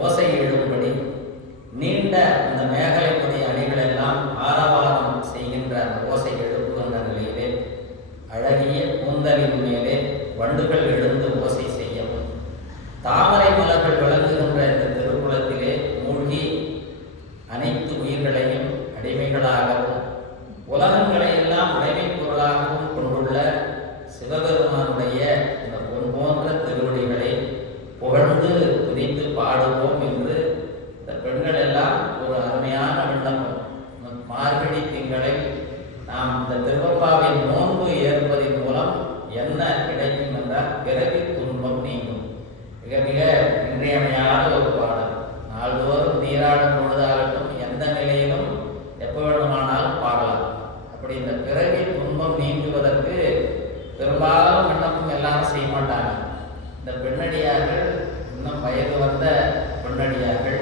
ஓசை எழும்படி நீண்ட அந்த மேகலை புதிய அணிகள் எல்லாம் ஆரவா அடிமைகளாகவும் உலகங்களை எல்லாம் உடைமை பொருளாகவும் கொண்டுள்ள சிவபெருமானுடைய இந்த பொன் போன்ற திருவடிகளை புகழ்ந்து துதித்து பாடுவோம் என்று இந்த பெண்கள் எல்லாம் ஒரு அருமையான விண்ணப்பம். மார்கழி திங்களை நாம் இந்த திருவப்பாவின் நோன்பு ஏற்பதின் மூலம் என்ன கிடைக்கும் என்றால் பிறவி துன்பம் நீங்கும். மிக மிக இன்றியமையாத ஒரு பாடல். நாள்தோறும் நீராடும் பொழுதாகட்டும் எந்த நிலையிலும் எப்போ வேண்டுமானாலும் பாடலாம். அப்படி இந்த பிறவி துன்பம் நீங்குவதற்கு பெரும்பாலும் விண்ணப்பம் எல்லாரும் செய்ய மாட்டாங்க. இந்த பெண்ணடியார்கள், இன்னும் வயது வந்த பெண்ணடியார்கள்,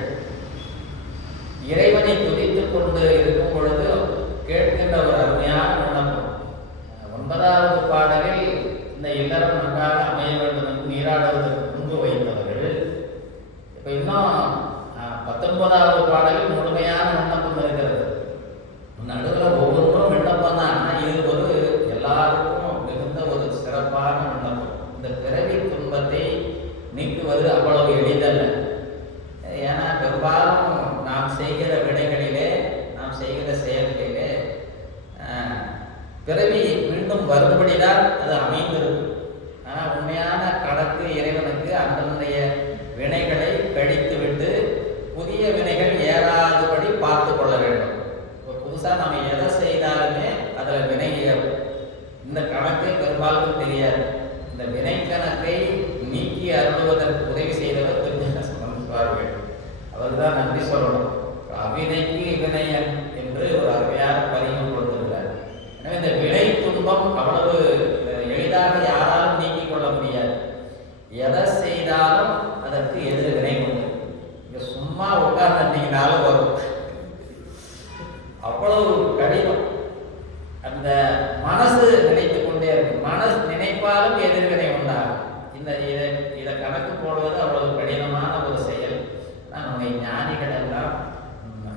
இறைவனை துதித்துக் கொண்டு இருக்கும் பொழுது கேட்கின்ற ஒரு அருமையான விண்ணப்பம். 9வது பாடலில் இந்த இல்லறம் நன்றாக அமைய வேண்டும் என்று நீராடுவதற்கு முன்பு வைத்தவர்கள் இப்போ இன்னும் 19வது பாடலில் முழுமையான விண்ணப்பம் இருக்கிறது. நடுவில் ஒவ்வொன்றும் விண்ணப்பம் தான். இது ஒரு எல்லாருக்கும் மிகுந்த ஒரு சிறப்பான விண்ணப்பம். இந்த பிறவி துன்பத்தை நீக்குவது அவ்வளவு எளிதல்ல. ஏன்னா பெரும்பாலும் நாம் செய்கிற வினைகளிலே, நாம் செய்கிற செயல்களிலே பிறவி மீண்டும் வரும்படிதான் அது அமைந்திருக்கு. ஆனால் உண்மையான கணக்கு இறைவனுக்கு அன்றைய வினைகளை கழித்துவிட்டு புதிய வினைகள் ஏறாதபடி பார்த்து கொள்ள வேண்டும். இப்போ புதுசாக நம்ம எதை செய்தாலுமே அதில் வினை ஏறும். இந்த கணக்கு பெரும்பாலும் தெரியாது. இந்த வினை கணக்கை நீக்கி அருளுவதற்கு உதவி செய்தவர் திருஞான சம்பந்தர். அவர் தான் நன்றி சொல்லணும். அவினைக்கு வினையன் என்று ஒரு அருமையான பதிகம் கொடுத்திருக்கிறார். எனவே இந்த வினை துன்பம் அவ்வளவு எளிதாக யாராலும் நீக்கிக் கொள்ள முடியாது. எதை செய்தாலும் அதற்கு எதிர் வினை உண்டு. இங்க சும்மா உட்கார்ந்தீங்கனாலும் வரும். அவ்வளவு கடினம். அந்த மனசு நினைத்து கொண்டே இருக்கும். மனசு நினைப்பாலும் எதிர்வினை உண்டாகும். இதை கணக்கு போடுவது அவ்வளவு கடினமான ஒரு செயல். நம்முடைய ஞானிகள் எல்லாம்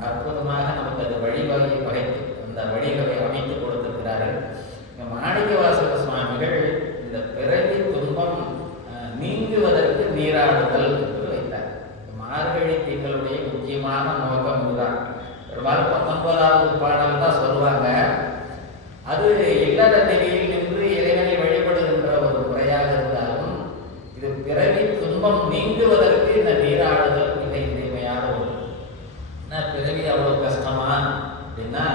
அற்புதமாக நமக்கு அது வழிவகை அந்த வழிகளை அமைத்து கொடுத்திருக்கிறார்கள். மாணிக்கவாசக சுவாமிகள் இந்த பிறவி துன்பம் நீங்குவதற்கு நீராடுதல் என்று வைத்தார். மார்கழி திங்களுடைய முக்கியமான நோக்கம் இதுதான். பெரும்பாலும் 19வது பாடல் தான் சொல்லுவாங்க. அது இல்லற நெறியில் நின்று இறைவனை வழிபடுகின்ற ஒரு முறையாக இருந்தாலும் இது பிறவி துன்பம் நீங்குவதற்கு இந்த நீராடுதல் மிக இன்றியமையான ஒன்று. பிறவி அவ்வளவு கஷ்டமா அப்படின்னா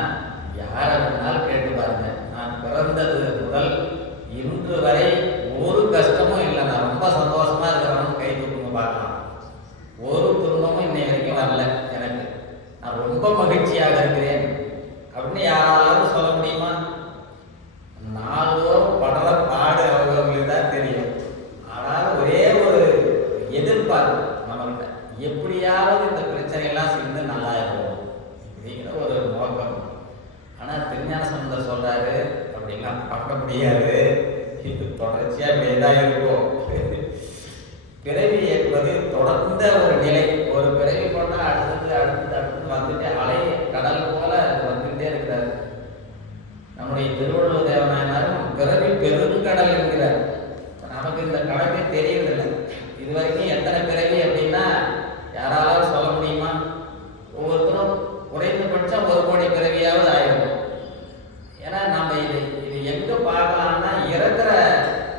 யாரை வேணாலும் கேட்டு பாருங்க. நான் பிறந்தது முதல் இன்று வரை ஒரு கஷ்டமும் இல்லை. நான் ரொம்ப சந்தோஷமா இருக்கிறவங்க கை தூக்குங்க பார்க்கலாம். ஒரு துன்பமும் இன்னை வரைக்கும் வரல எனக்கு. நான் ரொம்ப மகிழ்ச்சியாக இருக்கிறேன் அப்படின்னு யாராலும் சொல்ல முடியுமா? நாள்தோறும் படுற பாடு அவர்களுக்கு தான் தெரியும். ஆனால் ஒரே ஒரு எதிர்பார்ப்பு நம்மகிட்ட, எப்படியாவது இந்த பிரச்சனையெல்லாம் சேர்ந்து நல்லா இருக்கும் அப்படிங்கிற ஒரு நோக்கம். ஆனால் திருஞான சம்பந்தர் சொல்றாரு அப்படின்லாம் பார்க்க முடியாது. இது தொடர்ச்சியாக இப்படியே தான் இருக்கும். பிறவி என்பது தொடர்ந்த ஒரு நிலை. ஒரு பிறவி போட்டால் அடுத்தது அடுத்தது அடுத்தது வந்துட்டு அலை கடல் போல அது வந்துகிட்டே இருக்கிறார். நம்முடைய திருவள்ளுவர் தேவனாரும் பிறவி பெருங்கடல் என்கிறார். நமக்கு இந்த கணக்கு தெரியறதில்லை. இது வரைக்கும் எத்தனை பிறவி அப்படின்னா யாராலும் சொல்ல முடியுமா? ஒவ்வொருத்தரும் குறைந்தபட்சம் 1 கோடி பிறவியாவது ஆயிருக்கும். ஏன்னா நம்ம இது எங்க பார்க்கலாம்னா இறக்குற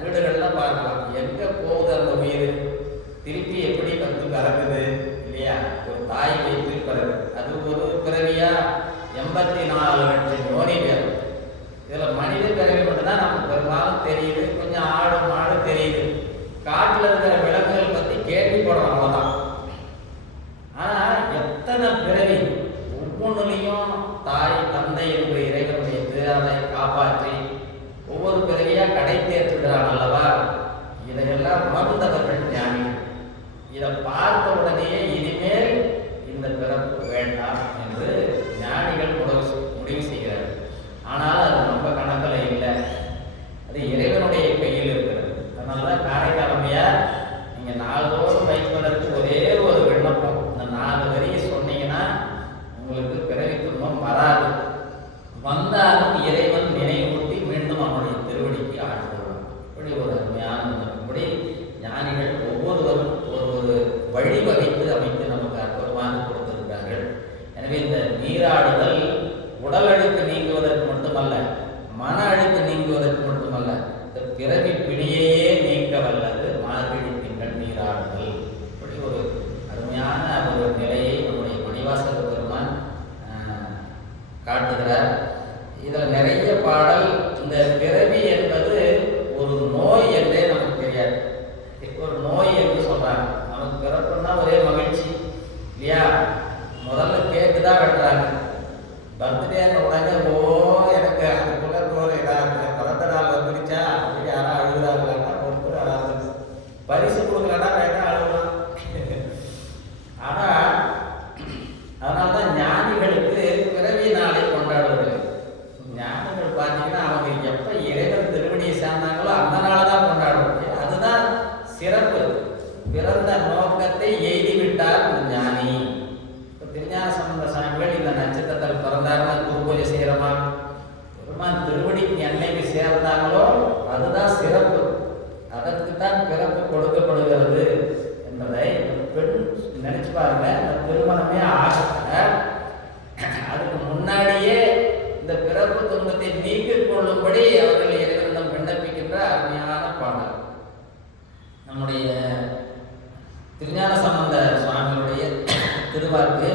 வீடுகள்ல பார்க்கலாம். எங்க போகுது அந்த உயிர், திருப்பி எப்படி வந்து பிறகுது இல்லையா? ஒரு தாய் வைத்து பிறகு அது ஒரு பிறவியா 84 லட்சம் யோனி பேர். இதுல மனித பிறவி மட்டும்தான் நமக்கு பெரும்பாலும் தெரியுது. கொஞ்சம் ஆடு மாடு தெரியுது. காட்டுல இருக்கிற விலங்குகள் பத்தி கேள்விப்படுறோம், அவ்வளவுதான். ஆனா எத்தனை பிறவி, ஒவ்வொன்றுலையும் தாய் தந்தை என்று இறைவன் வைத்து அதை காப்பாற்றி ஒவ்வொரு பிறவியா கடை தேற்றுகிறான் அல்லவா? இதையெல்லாம் உணர்ந்தவர்கள் ஞானி. இதை பார்த்த உடனேயே இனிமேல் இந்த பிறப்பு வேண்டாம் என்று ஞானிகள் முடிவு செய்கிறார்கள். உடல் அழுக்கு நீங்குவதற்கு மட்டுமல்ல, மன அழுக்கு நீங்குவதற்கு மட்டுமல்ல, இந்த பிறவி பிணியே நீங்க வல்லது மார்கழி திங்கள் நீராடுதல். இப்படி ஒரு அருமையான ஒரு நிலையை நம்முடைய மணிவாசக பெருமான் காட்டுகிறார். இதில் நிறைய பாடல். இந்த பிறவி என்பது ஒரு நோய் என்றே நமக்கு தெரியாது. ஒரு நோய் என்று சொல்றாங்க. நமக்கு பிறப்புன்னா ஒரே மகிழ்ச்சி இல்லையா? முதல்ல கேக்கு தான் வெட்டுறாங்க. பர்த்டே உடனே எனக்கு அதுக்குள்ள ஒரு இதாக பிறந்த நாள் வந்துடுச்சா அப்படி யாரும் அழுகுறாங்களான்னா ஒருத்தர் அழாது. பரிசு கொடுக்கலன்னா வேணா அழுகலாம். ஆனால் அதனால்தான் ஞானிகளுக்கு பிறவி நாளை கொண்டாடுவதில்லை. ஞானிகள் பார்த்தீங்கன்னா அவங்க எப்போ இறைவன் திருவடியை சேர்ந்தாங்களோ அந்த நாளை தான் கொண்டாடுவாங்க. அதுதான் சிறப்பு. பிறந்த நோக்கத்தை எய்திவிட்டார் ஞானி. திருஞான சம்பந்த சாமிகள் இந்த நட்சத்திரத்தில் பிறந்தாருன்னா குரு பூஜை செய்கிறோமா? பெருமான் திருவடிக்கு என்னைக்கு சேர்ந்தாங்களோ அதுதான் சிறப்பு. அதற்கு தான் பிறப்பு கொடுக்கப்படுகிறது என்பதை பெண் நினைச்சு பாருங்க. இந்த திருமணமே ஆகல, அதுக்கு முன்னாடியே இந்த பிறப்பு துன்பத்தை நீக்கிக் கொள்ளும்படி அவர்கள் இறைவனிடம் விண்ணப்பிக்கின்ற அருமையான பாடல். நம்முடைய திருஞான சம்பந்த சுவாமிகளுடைய திருவாக்கு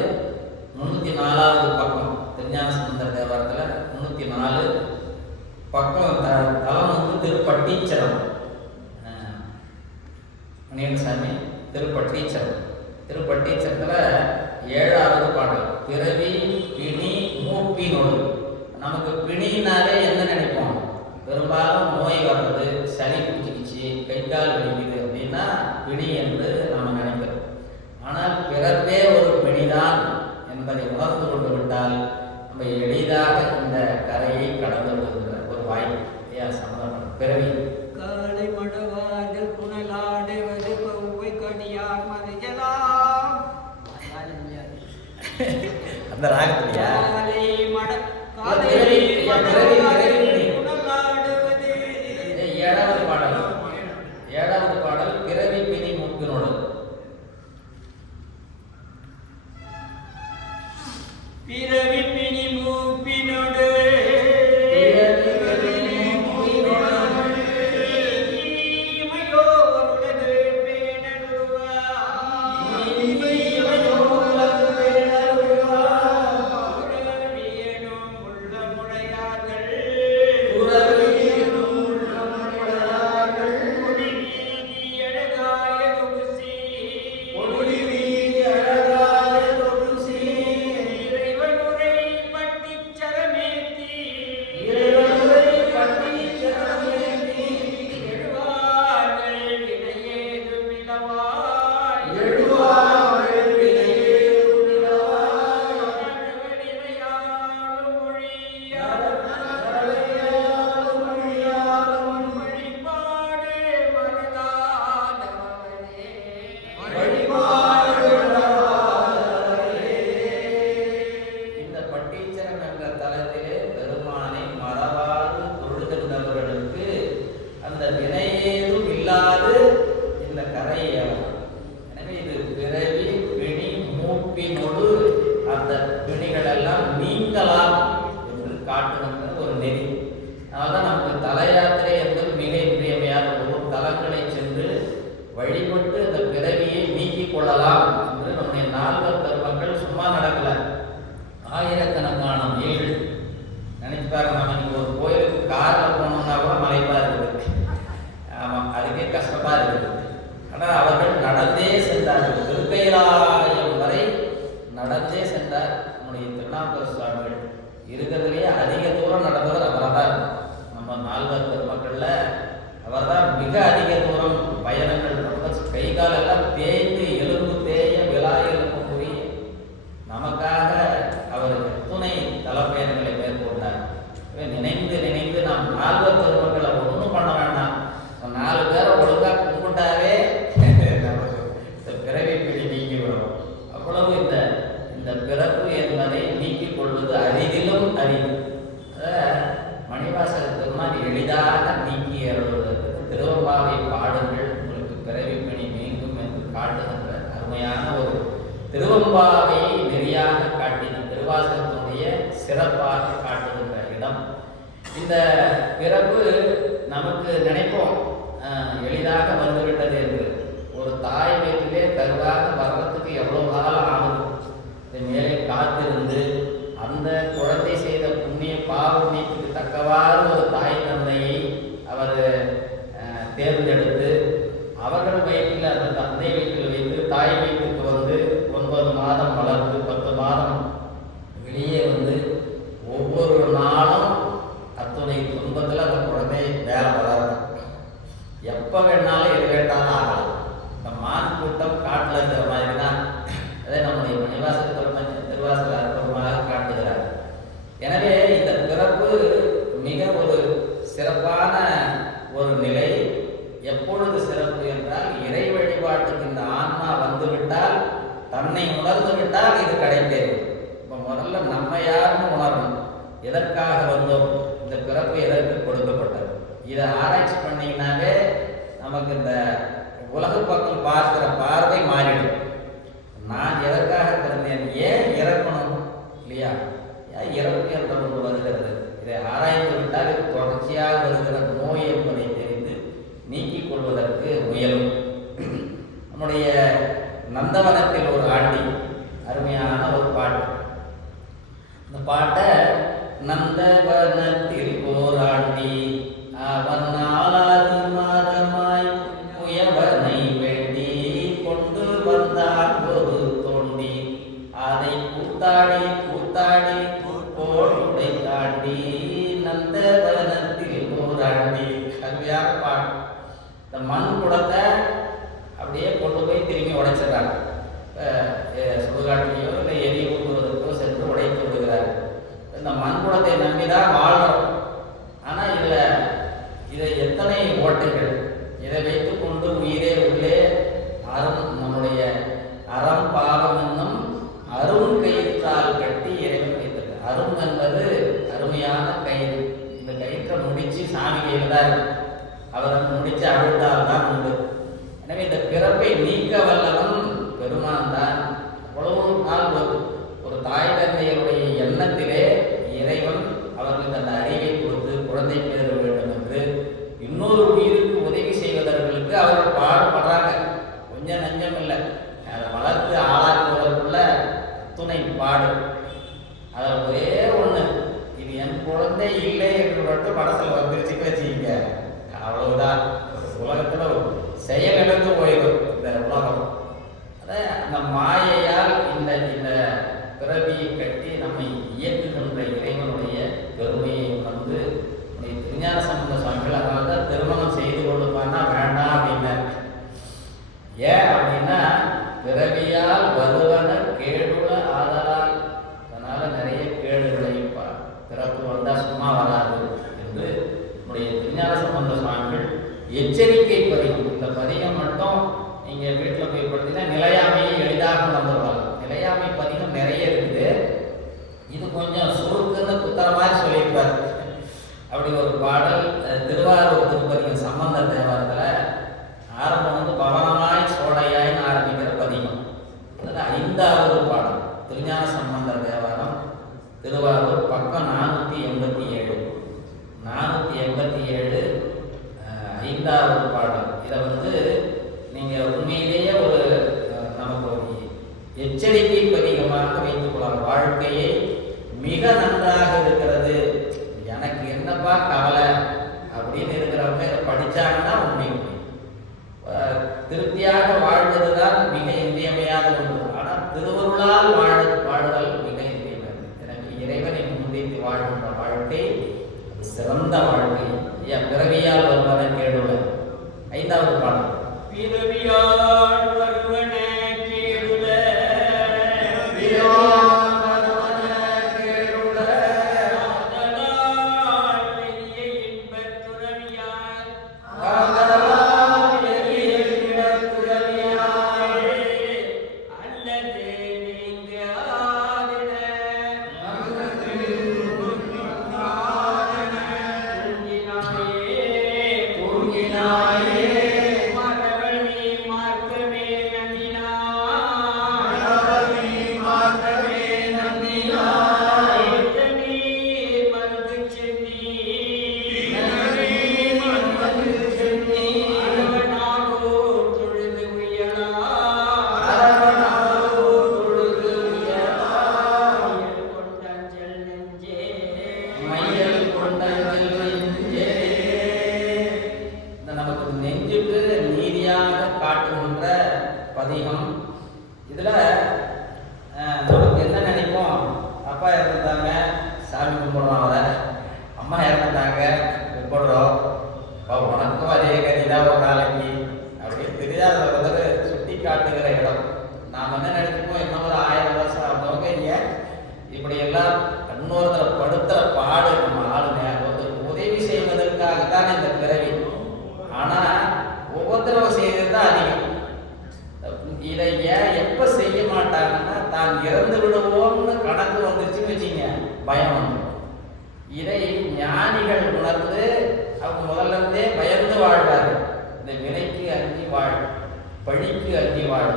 304வது பக்கம். திருஞான சம்பந்தர் தேவாரத்தில் 304 பக்கம். தலம் திருப்பட்டீச்சரம். மணியசாமி திருப்பட்டீச்சரம். திருப்பட்டீச்சரத்தில் 7வது பாடல் பிறவி பிணி மூப்பினோடு. நமக்கு பிணினாலே என்ன நினைப்போம்? பெரும்பாலும் நோய் வர்றது, சளி பிடிச்சிக்கிச்சு, கை கால் வலிக்குது அப்படின்னா பிணி என்று நாம் நினைக்கிறோம். ஆனால் பிறப்பே ஒரு பிணிதான் என்பதை உணர்ந்து கொண்டு விட்டால் நம்ம எளிதாக இந்த கரையை கடந்து விடுகிற ஒரு வாய்ப்பு சம்மந்தப்பட்ட பிறவி. காலை மடவார்கள் புனலாடுவது கொவ்வை கடியார் மறையலாம். அந்த ராகத்திலையா? காலை புனலாடுவது 7வது பாடல். 7வது பாடல் பிறவி பிணி மூப்பினோடு. பிறவி பிணி மூப்பினோடு சிறப்பாக காட்டுகின்ற இடம். இந்த பிறப்பு நமக்கு நினைப்போம் எளிதாக வந்துவிட்டது என்று. ஒரு தாய் வீட்டிலே கருவாக வர்றதுக்கு எவ்வளோ காலம் ஆகும். மேலே காத்திருந்து அந்த குழந்தை செய்த புண்ணிய பாவண்யத்துக்கு தக்கவாறு ஒரு தாய் தந்தையை அவர் தேர்ந்தெடுத்து அவர்கள் வயிற்றில் அந்த தந்தை வீட்டில் வைத்து தாய் வீட்டுக்கு வந்து 9 மாதம் வளர்ந்து 10 மாதம் வெளியே வந்து ஒவ்வொரு நாளும் அத்துணை துன்பத்தில் அந்த குழந்தை வேலை வளரணும். எப்போ வேணாலும் எது வேண்டாலும் ஆகலாம். இந்த மான் கூட்டம் காட்டில் இருக்கிற மாதிரி தான். அதை நம்முடைய மணிவாசல் திருவாசல் அற்புதமாக காட்டுகிறார். எனவே இந்த பிறப்பு மிக ஒரு சிறப்பான ஒரு நிலை. எப்பொழுது சிறப்பு என்றால் இறை வழிபாட்டுக்கு இந்த ஆன்மா வந்துவிட்டால், தன்னை உணர்ந்து விட்டால் இது கிடைக்கிறது. இப்போ முதல்ல நம்ம யாருன்னு உணரணும். எதற்காக வந்தோம், இந்த பிறப்பு எதற்கு கொடுக்கப்பட்டது, இதை ஆராய்ச்சி பண்ணிங்கனாவே நமக்கு இந்த உலக பக்கம் பார்க்கிற பார்வை மாறிடும். நான் எதற்காக பிறந்தேன், ஏன் இறக்கணும் இல்லையா, ஏன் இறப்பு என்ற ஒன்று வருகிறது, இதை ஆராய்ந்து விட்டால் இது தொடர்ச்சியாக வருகிற நோய் என்பதை தெரிந்து நீக்கிக் கொள்வதற்கு முயலும். நம்முடைய நந்தவனத்தில் ஒரு ஆண்டி அருமையான ஒரு பாட்டு. இந்த பாட்டை நந்தவனத்தில் ஓராண்டி அவன் 4 மாதமாய் உயவனை வேண்டி கொண்டு வந்தான் ஒரு தோண்டி, அதை கூத்தாடி கூத்தாடி கூட்டோடை தாண்டி நந்தவனத்தில் ஓராண்டி. கருவியான பாட்டு. இந்த மண் குடத்தை அப்படியே கொண்டு போய் திரும்பி உடைச்சிடறாங்க. சுடுகாட்டிலையோ இல்லை எரி ஊட்டுவதற்கோ சென்று உடைத்து விடுகிறார். இந்த மண்குடத்தை நம்பிதான் வாழ்றோம். ஆனால் இதை எத்தனை ஓட்டைகள், இதை வைத்து கொண்டு உயிரே உள்ளே நம்முடைய அறம் பாவம் என்னும் அரும் கயிற்றால் கட்டி இறைவன் வைத்தது. அரும் என்பது அருமையான கயிறு. இந்த கயிற்றை முடிச்சு சாமி கையில் தான் இருக்கு. அவரை முடிச்சு அழுத்தால் தான் உண்டு. எனவே இந்த பிறப்பை நீக்க வல்லவன் பெருமான் தான். அவ்வளவு நாள் ஒரு தாய் தந்தையருடைய எண்ணத்திலே இறைவன் அவர்களுக்கு அந்த அறிவை கொடுத்து குழந்தை பெற வேண்டும் என்று இன்னொரு உயிருக்கு உதவி செய்வதற்கு அவர்கள் பாடுபடுறாங்க. கொஞ்சம் நஞ்சம் இல்லை. அதை வளர்த்து ஆளாக்குவதற்குள்ள துணை பாடு. அதில் ஒரே ஒன்று, இது என் குழந்தை இல்லை என்று மட்டும் மனசில் வந்துருச்சுன்னு வச்சுக்கிங்க, அவ்வளவுதான். உலகத்தில் செயல் இழந்து போயிடும் இந்த உலகம். அதை அந்த மாயையால் இந்த பிறவியை கட்டி நம்மை இயக்குகின்ற இறைவனுடைய பெருமையை வந்து திருஞான சம்பந்த சுவாமிகள் அதனால தான் திருமணம் செய்து கொள்ளுப்பான்னா வேண்டாம் அப்படின்னார். ஏன் அப்படின்னா பிறவியால் வருவன கேடுல ஆதலால், அதனால நிறைய கேடுகளை பிறப்பு வந்தால் சும்மா வராது என்று நம்முடைய திருஞான சம்பந்த சுவாமிகள் எச்சரிக்கை பதிகம். இந்த பதிகம் மட்டும் நீங்கள் வீட்டில் போய் படுத்தீங்கன்னா நிலையாமையை எளிதாக உணர்ந்துருவாங்க. நிலையாமை பதிகம் நிறைய இருக்குது. இது கொஞ்சம் சுருக்குன்னு குத்துற மாதிரி சொல்லியிருப்பார். அப்படி ஒரு பாடல் திருவாரூர் திருப்பதிகம் சம்பந்தர் தேவாரத்தில் ஆரம்பம் வந்து பவனமாய் சோடையாய்னு ஆரம்பிக்கிற பதிகம். அதில் 5வது பாடல் திருஞான சம்பந்தர் தேவாரம் திருவாரூர் பக்கம் 487 487 5வது பாடல். இதை வந்து நீங்கள் உண்மையிலேயே ஒரு நமக்கு ஒரு எச்சரிக்கை பதிகமாக வைத்துக் கொள்ளலாம். வாழ்க்கையை மிக நன்றாக இருக்கிறது, எனக்கு என்னப்பா கவலை அப்படின்னு இருக்கிறவங்க இதை படித்தாங்கன்னா உண்மை திருப்தியாக வாழ்வது தான் மிக இன்றியமையாத ஒன்று. ஆனால் திருவருளால் வாழுதல் மிக இன்றியமையாது. எனக்கு இறைவனை முன்வைத்து வாழ்கின்ற வாழ்க்கை சிறந்த வாழ்க்கை. பிறவியால் வருவன கேடுல. 5வது பாடல். பிறவியால் வருவன கேடுல மரவழி கும்பிடுறோம் அவரை. அம்மா இறந்துட்டாங்க கும்பிடுறோம், உனக்கும் அதே கதிதான் ஒரு நாளைக்கு அப்படின்னு தெரியாத ஒருத்தர் சுட்டி காட்டுகிற இடம். நாம் என்ன நினைச்சுப்போம், என்ன ஒரு 1000 வருஷம் ஆனவங்க ஏன் இப்படி எல்லாம் இன்னொருத்தரை படுத்துற பாடு நம்ம ஆளுங்க. ஒருத்தருக்கு உதவி செய்வதற்காகத்தான் இந்த பிறவி. ஆனா ஒவ்வொருத்தரவும் செய்யறது தான் அதிகம். இதை ஏன் எப்ப செய்ய மாட்டாங்கன்னா, தான் இறந்து விடுவோம்னு கணக்கு வந்துருச்சுன்னு வச்சுங்க, பயம் வந்து. இதை ஞானிகள் உணர்ந்து அவங்க முதல்ல இருந்தே பயந்து வாழ்வார்கள். இந்த வினைக்கு அஞ்சி வாழ், பழிக்கு அஞ்சி வாழ்.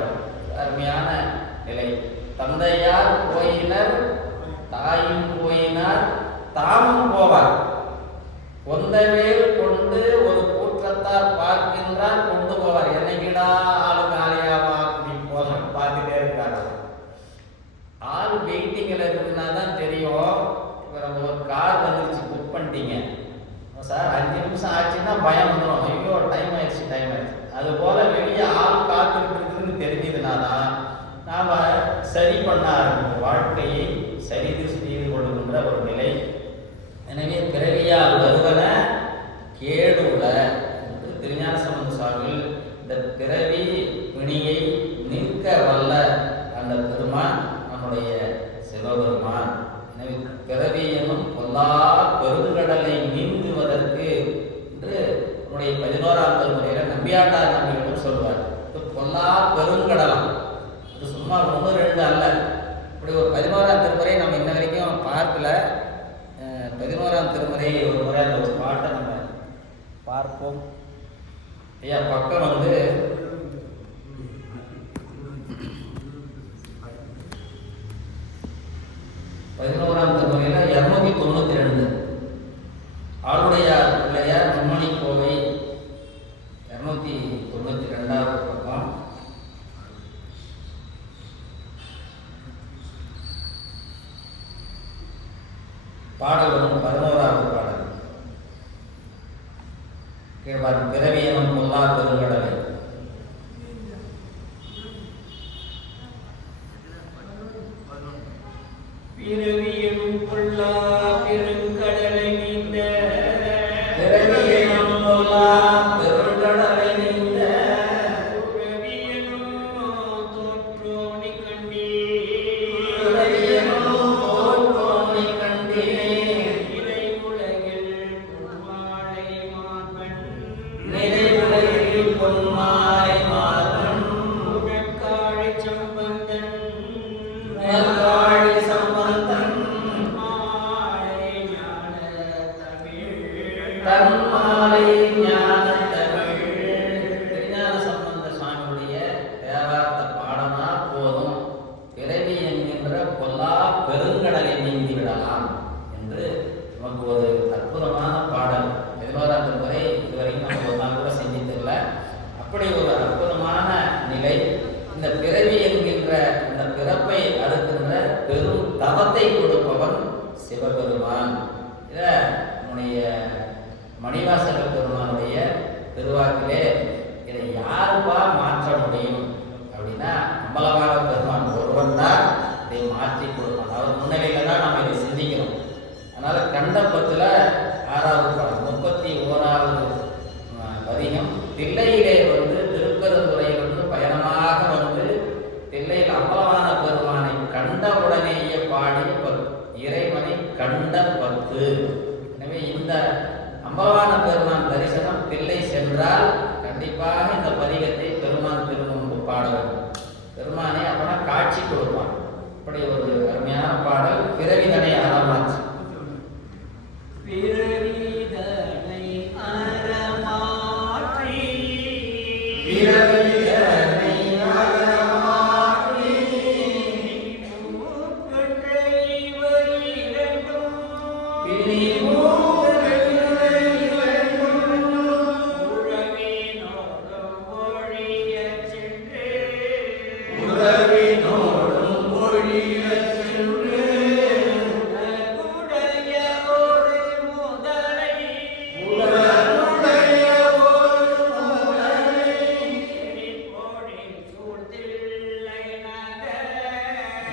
அருமையான நிலை. தந்தையார் போயினர் தாயும் போயினார் தாமும் போவார். கொந்தவேல் கொண்டு ஒரு கூற்றத்தார் பார்க்கின்றார் கொண்டு போவார். என்னைக்கிடா ஆளு காலியாவா அப்படின்னு போறாங்க, பார்த்துட்டே இருக்காரு. ஆள் வெயிட்டிங்கில் இருக்குதுன்னா தான் தெரியும். இப்போ நம்ம ஒரு கார் வந்துருச்சு, புக் பண்ணிட்டீங்க சார், 5 நிமிஷம் ஆச்சுன்னா பயம் வந்துடும், ஐயோ டைம் ஆயிடுச்சு. அதுபோல வெளியே ஆள் காத்துக்கிட்டு இருக்குதுன்னு தெரிஞ்சதுனா தான் நாம் சரி பண்ண ஆரம்பிக்கும், வாழ்க்கையை சரி செய்து கொள்ளுகின்ற ஒரு நிலை. எனவே பிறவியால் வருவன கேடுள்ள என்று திருஞான சம்பந்த சுவாமிகள் இந்த பிறவி பிணியை நிற்க வல்ல அந்த பெருமான் நம்முடைய சிவபெருமான். எனவே பிறவி என்னும் பொல்லா பெருங்கடலை நீந்துவதற்கு என்று நம்முடைய 11ஆம் திருமுறையில நம்பியாண்டார் நம்பிகளும் சொல்வார். இது பொல்லா பெருங்கடலாம், இது சும்மா 1 2 அல்ல. இப்படி ஒரு 11ஆம் திருமுறை நம்ம இன்ன வரைக்கும் பார்க்கல. 11ஆம் திருமுறை ஒரு முறை அந்த ஒரு பாட்டை நம்ம பார்ப்போம். ஐயா பக்கம் வந்து 11ஆம் திருமுறையில் 292 ஆளுடையார் பிள்ளையார் மும்மணி கோவை 292வது பக்கம். பாடல் 11வது பாடல் கேட்பார். பிறவி எனும் பொல்லா பெருங்கடலை. பிறவி எனும் பொல்லா பெருங்கடலை நீந்த, பிறவி எனும் பொல்லா பெருங்கடலை நீந்த, பிறவி எனும் தோற்றோனி கண்டே, பிறவி எனும் தோற்றோனி கண்டே, இறை உலகில் பொன்மாலை மார்பன், நிறை உலகில் பொன்மாலை மார்பன், உனக்காழி சம்பந்தன், உனக்காழி சம்பந்தன், மாலை ஞான தமிழ், தன்மாலை ஞான தமிழ். திருஞான சம்பந்த சுவாமியுடைய தேவாரத்தை பாடனா போதும், பிறவி என்கின்ற பொல்லா பெருங்கடலை நீந்தி விடலாம் என்று நமக்கு ஒரு அற்புதமான பாடல். 11ஆம் திருமுறை இதுவரைக்கும் நம்ம ஒரு நாள் கூட செஞ்சதில்லை. அப்படி ஒரு அற்புதமான நிலை. இந்த பிறவி என்கின்ற இந்த பிறப்பை அறுக்கின்ற பெரும் தவத்தை கொடுப்பவன் சிவபெருமான். இதை நம்முடைய மணிவாசக பெருமானுடைய திருவாக்கிலே இதை யாருப்பா மாற்ற முடியும் அப்படின்னா, அம்பலவான பெருமான் ஒருவன் தான் இதை மாற்றி கொடுப்பான். அவர் முன்னிலையில தான் நாம் இதை சிந்திக்கிறோம். அதனால கண்டபத்தில் 6வது பாடல் 31வது பதிகம். தில்லையிலே வந்து திருப்பெருந்துறையிலிருந்து பயணமாக வந்து தில்லையில் அம்பலவான பெருமானை கண்ட உடனேயே பாடிய இறைவனை கண்ட 10. எனவே இந்த அம்பலவான பெருமான் தரிசனம் தில்லை சென்றால் கண்டிப்பாக இந்த பதிகத்தை பெருமான் திருமுன்பு பாட வேண்டும். பெருமானை அப்பனா காட்சி கொடுப்பான். இப்படி ஒரு அருமையான பாடல். பிறவிதனை அறமாச்சு. பிறவிதனை அறமாற்றி, பிறவிதனை அறமாற்றி, மூக்கற்றை வைரண்டும், பிணிமூக்கற்றை வைரண்டும், உறவினோடும் ஒழியச் சென்று, உறவினோடும் ஒழியச் சென்று, உலகுடைய ஒரு முதலை, உலகுடைய ஒரு முதலை, செழிப்போடில் சூழ்தில்லை நகர்,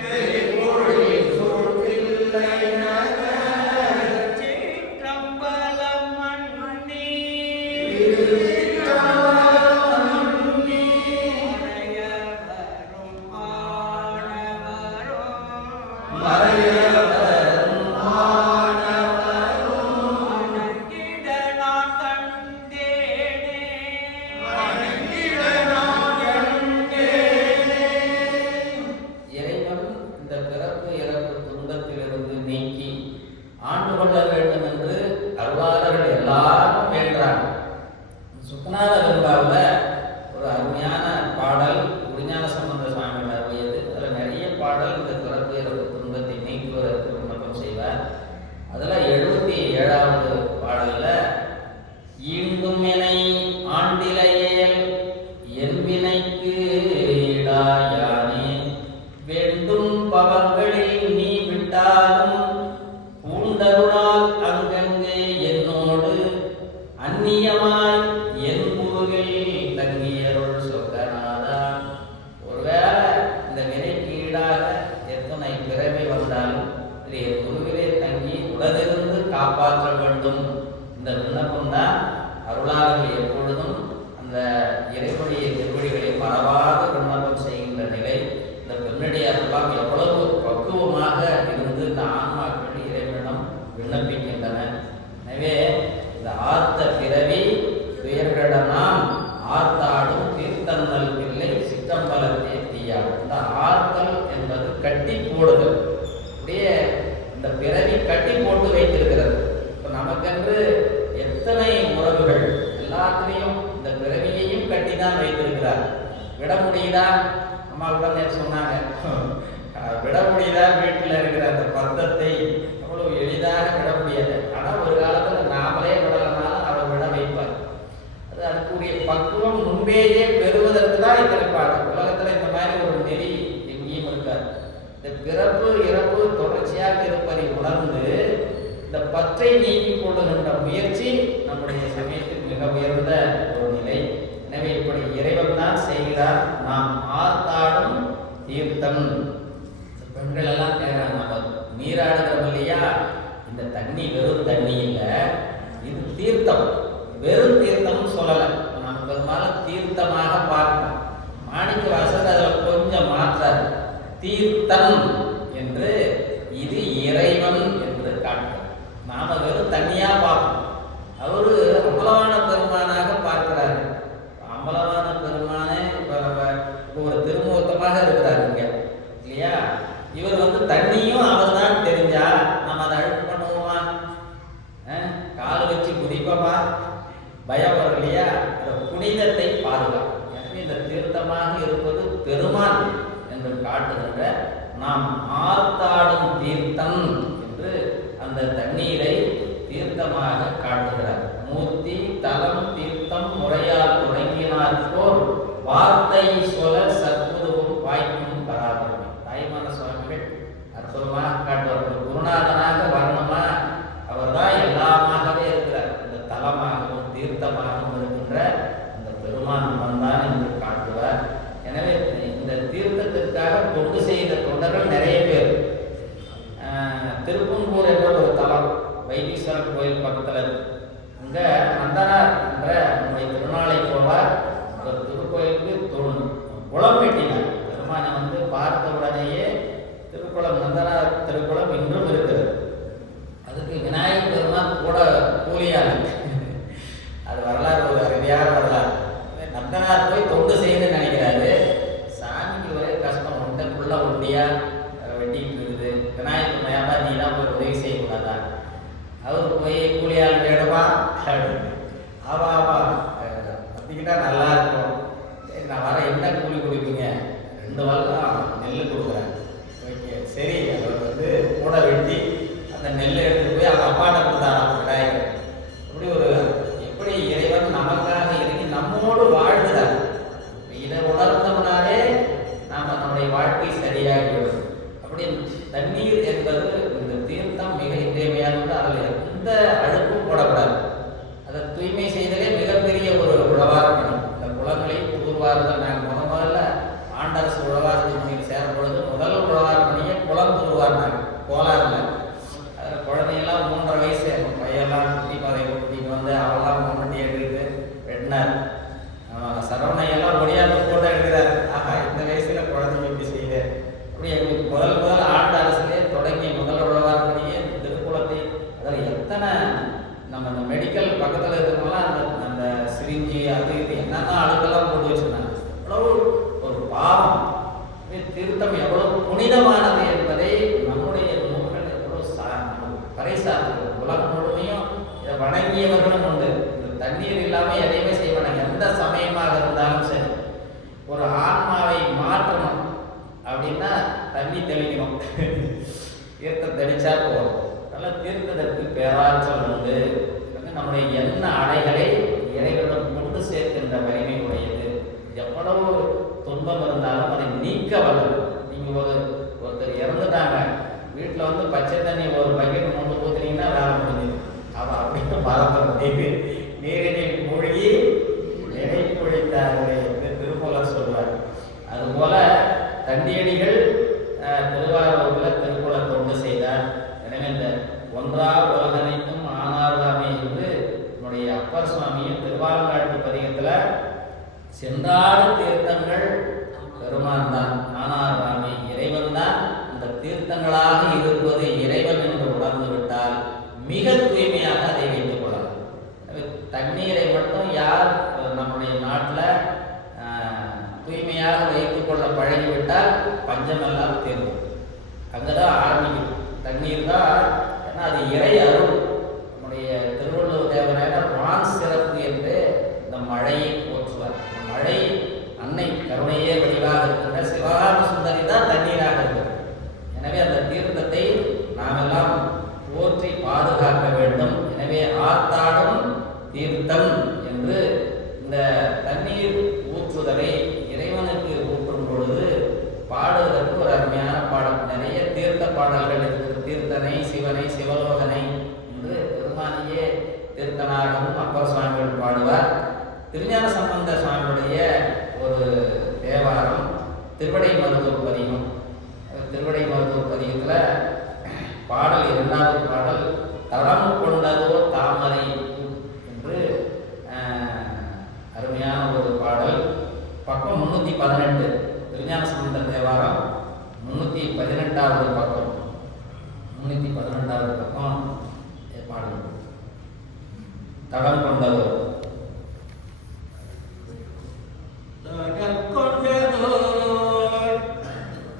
செழிப்பொழில் சூழ்தில்லை நகர், ஆண்டு கொள்ள வேண்டும் என்று அருளாளர்கள் எல்லாரும் வேண்டாங்க. சுத்தநாத வெண்பாவில் ஒரு அருமையான பாடல் குருஞான சம்பந்த சுவாமிகள் அருளியது. அதில் நிறைய பாடல் இந்த பிறப்பு இறப்பு துன்பத்தை நீக்குவதற்கு விண்ணப்பம் செய்வார். அதில் 77வது பாடலில் ஈண்டும் வினை ஆண்டிலையேல் என் வினைக்கு ஈடாயானே வேண்டும் பவங்களில் நீ விட்டாலும் பூண்டருளால் அங்கங்கே என்னோடு அந்நியமாய் என் குருவில் தங்கியருள் சொக்கநாதா. ஒருவேளை இந்த வினைக்கு ஈடாக எத்தனை பிறவி வந்தாலும் என் குருவிலே தங்கி உடனிருந்து காப்பாற்ற வேண்டும். இந்த விண்ணப்பம் தான் அருளாளர்கள் எப்பொழுதும் அந்த இறைவனுடைய திருவடிகளை மறவாத விண்ணப்பம் செய்கின்ற நிலை. இந்த பெண்ணடியாரெல்லாம் எவ்வளவு பக்குவமாக இருந்து இந்த ஆன்மாக்கள் இறைவனிடம் விண்ணப்பிக்கின்றன. எனவே இந்த ஆர்த்த பிறவி துயர்கட நாம் ஆர்த்தாடும் தீர்த்தன்னல் பிள்ளை சிற்றம்பலத்தே தீயா. இந்த ஆர்த்தல் என்பது கட்டி போடுதல். அப்படியே இந்த பிறவி கட்டி போட்டு வைத்திருக்கிறது. இப்போ நமக்கென்று எத்தனை உறவுகள் எல்லாத்திலையும் இந்த பிறவியையும் கட்டி தான் வைத்திருக்கிறார். விட முடியுதா? அம்மா கூட சொன்னாங்க, விட முடியுதா? வீட்டில் இருக்கிற அந்த பந்தத்தை அவ்வளவு எளிதாக விட முடியாது. ஆனால் ஒரு காலத்தில் நாமளே விடலைனாலும் அவர் விட வைப்பார். அது அதுக்குரிய பக்குவம் முன்பேயே பெறுவதற்கு தான் இத்தனை பாடம். உலகத்தில் இந்த மாதிரி ஒரு நெறி எங்கேயும் இருக்காது. இந்த பிறப்பு இறப்பு தொடர்ச்சியாக இருப்பதை உணர்ந்து இந்த பற்றை நீக்கிக் கொள்ளுகின்ற முயற்சி நம்முடைய சமயத்தில் மிக உயர்ந்த ஒரு நிலை. எனவே இப்படி இறைவன் தான் செய்கிறார். நாம் ஆர்த்தாடும் தீர்த்தம். பெண்கள் எல்லாம் கேட்கிறாங்க, நம்ம நீராடுகிறோம் இல்லையா, இந்த தண்ணி வெறும் தண்ணி இல்லை, இது தீர்த்தம். வெறும் தீர்த்தம்னு சொல்லலை. நாம் பெரும்பாலும் தீர்த்தமாக பார்க்கணும். மாணிக்க வாசகர் அதில் கொஞ்சம் மாற்றார். தீர்த்தம் என்று இது இறைவன் என்று காட்டுகிறார். நாம வெறும் தண்ணியா பார்ப்போம். அவரு அம்பலவான பெருமானாக பார்க்கிறாரு. அம்பலவான பெருமானே ஒரு திருமுகத்தமாக இருக்கிறாரு இங்க இல்லையா. இவர் தண்ணியும் அவர் தான் தெரிஞ்சா நம்ம அதை அழுக்கு பண்ணுவோமா? கால் வச்சு குதிப்போமா? பயம் வரும் இல்லையா. புனிதத்தை பாதுகாப்பு. எனவே இந்த தீர்த்தமாக இருப்பது பெருமான் என்று காட்டுகின்ற நாம் ஆர்த்தாடும் தீர்த்தம் என்று அந்த தண்ணீரை தீர்த்தமாக காட்டுகிறார். மூர்த்தி தலம் தீர்த்தம் முறையால் தொடங்கினார் போல் வார்த்தை சொல சத்குருவும் வாய்க்கும் பராபரமே. தாய்மான சுவாமிகள் அற்புதமாக காட்டுவார்கள். குருநாதனாக வரணுமா, அவர் தான் எல்லாமாகவே இருக்கிறார். இந்த தலமாகவும் தீர்த்தமாகவும் இருக்கின்ற இந்த பெருமான் வந்தான் என்று காட்டுவார். எனவே இந்த தீர்த்தத்திற்காக தொண்டு செய்த தொண்டர்கள் நிறைய பேர். திருப்பூர் என்ற ஒரு தலம் வைத்தீஸ்வரர் கோயில் பக்கத்தில் இருக்கு. அங்கே நந்தனார் என்ற நம்முடைய திருநாளை போவார். ஒரு திருக்கோயிலுக்கு குளம் வெட்டினார். பெருமானை பார்த்த உடனேயே திருக்குளம் நந்தனார் திருக்குளம் இன்றும் இருக்கிறது. அதுக்கு விநாயகர் பெருமான் கூட கூலியாள். அது வரலாறு, ஒரு அருமையான வரலாறு. நந்தனார் போய் தொண்டு செய்யணும்னு நினைக்கிறாரு. சாமிக்கு ஒரே கஷ்டம், ஒன்றுக்குள்ள ஒண்டியா வெட்டிட்டு இருக்குது. விநாயகர் மயாபா நீ தான் போய் உதவி செய்யக்கூடாதா? அவர் போய் கூலியாள் வேணுமா? ஆவா ஆவா அப்படிங்கிட்டா நல்லா இருக்கும். நான் வர என்ன கூலி கொடுப்பீங்க? 2 வருடம் நெல் கொடுக்குறேன். ஓகே சரி. அவர் கூட வெட்டி அந்த நெல்லை எடுத்துட்டு போய் அவங்க அப்பாட்ட கொடுத்தாராம் விநாயகர். அப்படி ஒரு எப்படி இறைவன் நமக்காக இறங்கி நம்மோடு வாழ்கிறார். இதை உணர்ந்தோம்னாலே நாம் நம்முடைய வாழ்க்கை சரியாகிவிடும். அப்படி தண்ணீர் என்பது இந்த தீர்த்தம் மிக இன்றியமையானது. அதில் எந்த அழுக்கும் போடக்கூடாது. அதை தூய்மை செய்தலே மிகப்பெரிய ஒரு உழவார் பணி. இந்த குளங்களை தூர்வாறுதல். நாங்கள் முதல்ல ஆண்டரசு உழவார் பணியில் சேரும் பொழுது முதல் உழவார் பணியை குளம் தூர்வார்னாங்க கோலாரில். அதில் குழந்தையெல்லாம் 3.5 வயசு பையெல்லாம் குட்டி பதையை கூட்டிகிட்டு அவெல்லாம் முன்னாடி எடுத்து வெட்டினார். சரவணையெல்லாம் ஒடியாந்து போட்டோ எடுக்கிறாரு. ஆஹா, இந்த வயசுல குழந்தைங்க எப்படி செய்யுது. அப்படி எங்களுக்கு முதல் ஆண்டு அரசுலேயே தொடங்கி முதல் உழவார் பணியை திருக்குளத்தை அதில் எத்தனை நம்ம இந்த மெடிக்கல் பக்கத்தில் இருக்கிறவங்களாம் அந்த சிரிஞ்சி அது இது என்னென்ன அழுக்கெல்லாம் போட்டு வச்சுருந்தாங்க. அவ்வளவு ஒரு பாவம். தீர்த்தம் எவ்வளவு புனிதமானது என்பதை நம்முடைய நூல்கள் எவ்வளவு பறைசார் சாப்பிடுறது. உலகம் முழுமையும் இதை வணங்கியவர்களும் உண்டு. இந்த தண்ணீர் இல்லாமல் எதையுமே செய்ய மாட்டாங்க. எந்த சமயமாக இருந்தாலும் சரி, ஒரு ஆன்மாவை மாற்றணும் அப்படின்னா தண்ணி தெளிக்கணும். தீர்த்தம் தெளிச்சா போதும். அதனால தீர்த்ததற்கு பேராற்றல் உண்டு. நம்முடைய எண்ண அலைகளை இறைவனிடம் கொண்டு சேர்க்கின்ற வலிமை உடையது. எவ்வளவு துன்பம் இருந்தாலும் அதை நீக்க வல்லது. நீங்கள் ஒருத்தர் இறந்துட்டாங்க, வீட்டில் வந்து பச்சை தண்ணி ஒரு பக்கெட் மூணு ஊற்றுனீங்கன்னா வேலை முடிஞ்சுது. அவன் அப்படின்னு மறந்துட முடியுது. நீரினில் மூழ்கி நினை பொழித்தார்களே என்று திருமூலர் சொல்வார். அதுபோல தண்டியடிகள் திருவாரூரில் திருக்குள தொண்டு செய்தார். எனவே இந்த ஒன்றா உலகனைக்கும் ஆனார்தாமே என்று நம்முடைய அப்பர் சுவாமியும் திருவாரங்காட்டு பதிகத்தில் சென்றாடு தீர்த்தங்கள் பெருமான் தான், ஆனார்தாமே இறைவன் தான். அந்த தீர்த்தங்களாக இருப்பது இறைவன் என்று உணர்ந்து விட்டால் மிக தூய்மையாக அதை வைத்துக் கொள்ளலாம். தண்ணீரை மட்டும் யார் நம்முடைய நாட்டில் தூய்மையாக வைத்துக் கொள்ள பழகிவிட்டால் பஞ்சமெல்லாம் தீர்வு. அங்கதான் ஆரம்பிக்கும். தண்ணீர் தான், ஏன்னா அது இறை அருள். நம்முடைய திருவள்ளுவர் தேவனாயர் வான் சிறப்பு என்று இந்த மழையை போற்றுவார். மழை அன்னை கருணையே வடிவாக இருக்கின்ற சிவகாம சுந்தரி தான் தண்ணீராக இருக்கிறது. எனவே அந்த தீர்த்தத்தை நாமெல்லாம் போற்றி பாதுகாக்க வேண்டும். எனவே ஆத்தாடும் தீர்த்தம் என்று இந்த தண்ணீர் ஊற்றுதலை இறைவனுக்கு ஊற்றும் பொழுது பாடுவதற்கு ஒரு அருமையான பாடல். நிறைய தீர்த்த பாடல்கள் இருக்குது. தீர்த்தனை, சிவனை, சிவலோகனை என்று பெருமானியே தீர்த்தனாகவும் அப்பர் சுவாமிகள் பாடுவார். திருஞான சம்பந்த சுவாமியுடைய ஒரு தேவாரம் திருவடை மருதூர் பதிகம். திருவடை மருதூர் பதிகத்தில் பாடல், இரண்டாவது பாடல் தடம் கொண்டதோ தாமரை என்று அருமையான ஒரு பாடல். பக்கம் 318, திருஞான சம்பந்தர் தேவாரம் 318வது பக்கம். 318வது பக்கம் பாடல் தடம் கொண்டதோ.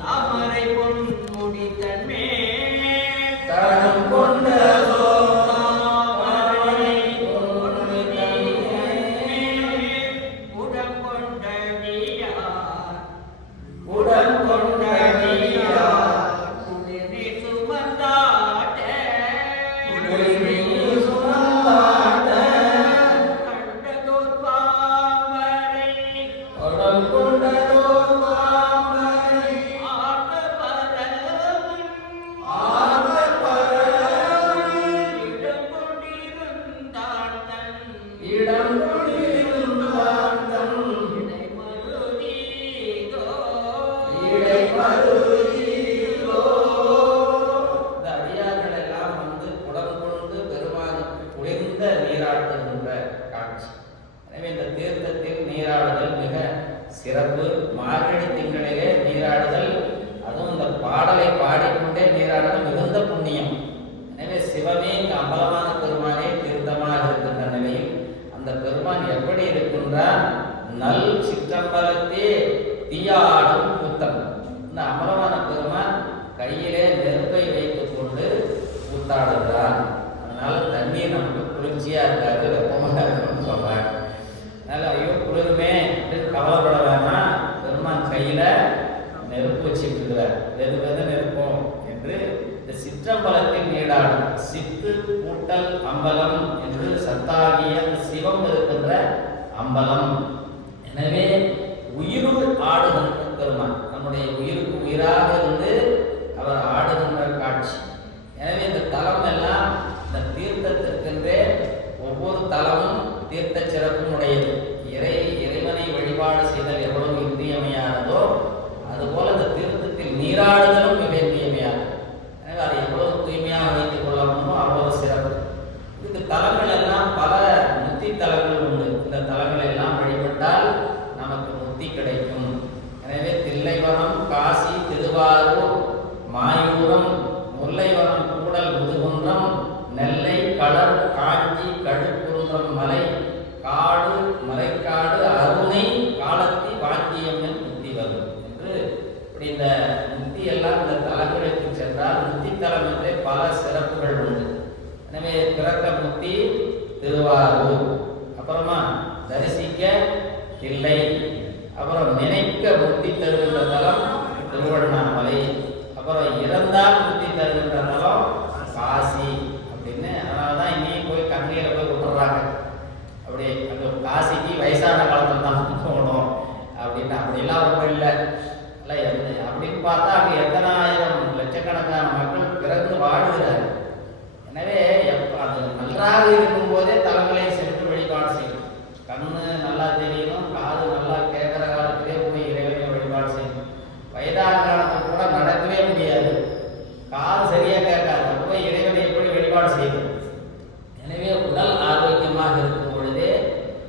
தாமரை பொன் முடித்தன்மே தடம் கொண்டதோ சிறப்பு. மார்கழி திங்களிலே நீராடுதல், அதுவும் இந்த பாடலை பாடிக்கொண்டே நீராடுதல் மிகுந்த புண்ணியம். எனவே சிவமே இங்கு அம்பலமான பெருமானே தீர்த்தமாக இருக்கின்ற நிலையில் அந்த பெருமான் எப்படி இருக்கின்றார்? நல் சிற்றம்பலத்தே தீயாடும் கூத்தம். இந்த அம்பலமான பெருமான் கையிலே நெருப்பை வைத்துக் கொண்டு கூத்தாடுகிறார். அதனால தண்ணீர் நமக்கு குளிர்ச்சியா இருக்காது, வெப்பமாக இருக்குன்னு சொல்றாங்க. அதனால ஐயோ குளிருமே அப்படின்னு கவலைப்பட வேணாம். பெருமான் கையில நெருப்பு வச்சுட்டு இருக்கிறார். வெது வெது நெருப்போம் என்று இந்த சிற்றம்பலத்தில் நீடாடும். சித்து கூட்டல் அம்பலம் என்று சத்தாகிய சிவம் இருக்கின்ற அம்பலம். எனவே உயிருள் ஆடுகின்ற பெருமான், நம்முடைய உயிருக்கு உயிராக இருந்து அவர் ஆடுகின்ற காட்சி. எனவே இந்த தலம் எல்லாம் இந்த தீர்த்தத்திற்கென்றே ஒவ்வொரு தலமும் தீர்த்த சிறப்பும் உடையது. இறைவனை வழிபாடு செய்தல் எவ்வளவு இன்றியமையானதோ அதுபோல இந்த தீர்த்தத்தில் நீராடுதலும் மிக இன்றியமையானது. எனவே அதை எவ்வளவு தூய்மையாக வைத்துக் கொள்ளணுமோ அவ்வளவு சிறப்பு. இதுக்கு தலங்கள் எல்லாம் பல முத்தி தலங்கள் உண்டு. இந்த தலங்கள் எல்லாம் வழிபட்டால் நமக்கு முத்தி கிடைக்கும். எனவே தில்லைவனம், காசி, திருவாரூர், மாயூரம், முல்லைவனம், கூடல், முதுகுன்றம், நெல்லை, களர், காஞ்சி, கழுக்குன்றம், மலை, காடு, மலைக்காடு, அருணை, காலத்தி, வாக்கியம் முத்தி வரும் என்று இப்படி இந்த முத்தி எல்லாம் இந்த தலங்களுக்கு சென்றால் முத்தி தலம் என்றே பல சிறப்புகள் உண்டு. பிறக்க முத்தி திருவாரூர், அப்புறமா தரிசிக்க தில்லை, அப்புறம் நினைக்க முத்தி தருகின்ற தலம் திருவண்ணாமலை, அப்புறம் இறந்தால் முத்தி தருகின்ற தலம் காசி அப்படின்னு. அதனால தான் இங்கேயும் போய் கங்கையில் போய் விட்டுறாங்க. அப்படி அங்கே காசிக்கு வயசான காலத்தில் தான் போகணும் அப்படின்னு அப்படிலாம் ஒன்றும் இல்லை. இல்லை அப்படின்னு பார்த்தா அங்கே எத்தனை ஆயிரம் லட்சக்கணக்கான மக்கள் பிறந்து வாழ்கிறார். எனவே அது நன்றாக இருக்கும்போதே தலங்களை சென்று வழிபாடு செய்யணும். கண்ணு நல்லா தெரியணும், காது நல்லா கேட்குற காலத்திலே போய் இறைவனை வழிபாடு செய்யணும். வயதான காலத்துக்கு கூட நடக்கவே முடியாது, காது சரியாக கேட்காது, அப்போ போய் இறைவனை எப்படி வழிபாடு செய்யணும். எனவே உடல் ஆரோக்கியமாக இருக்கும் பொழுதே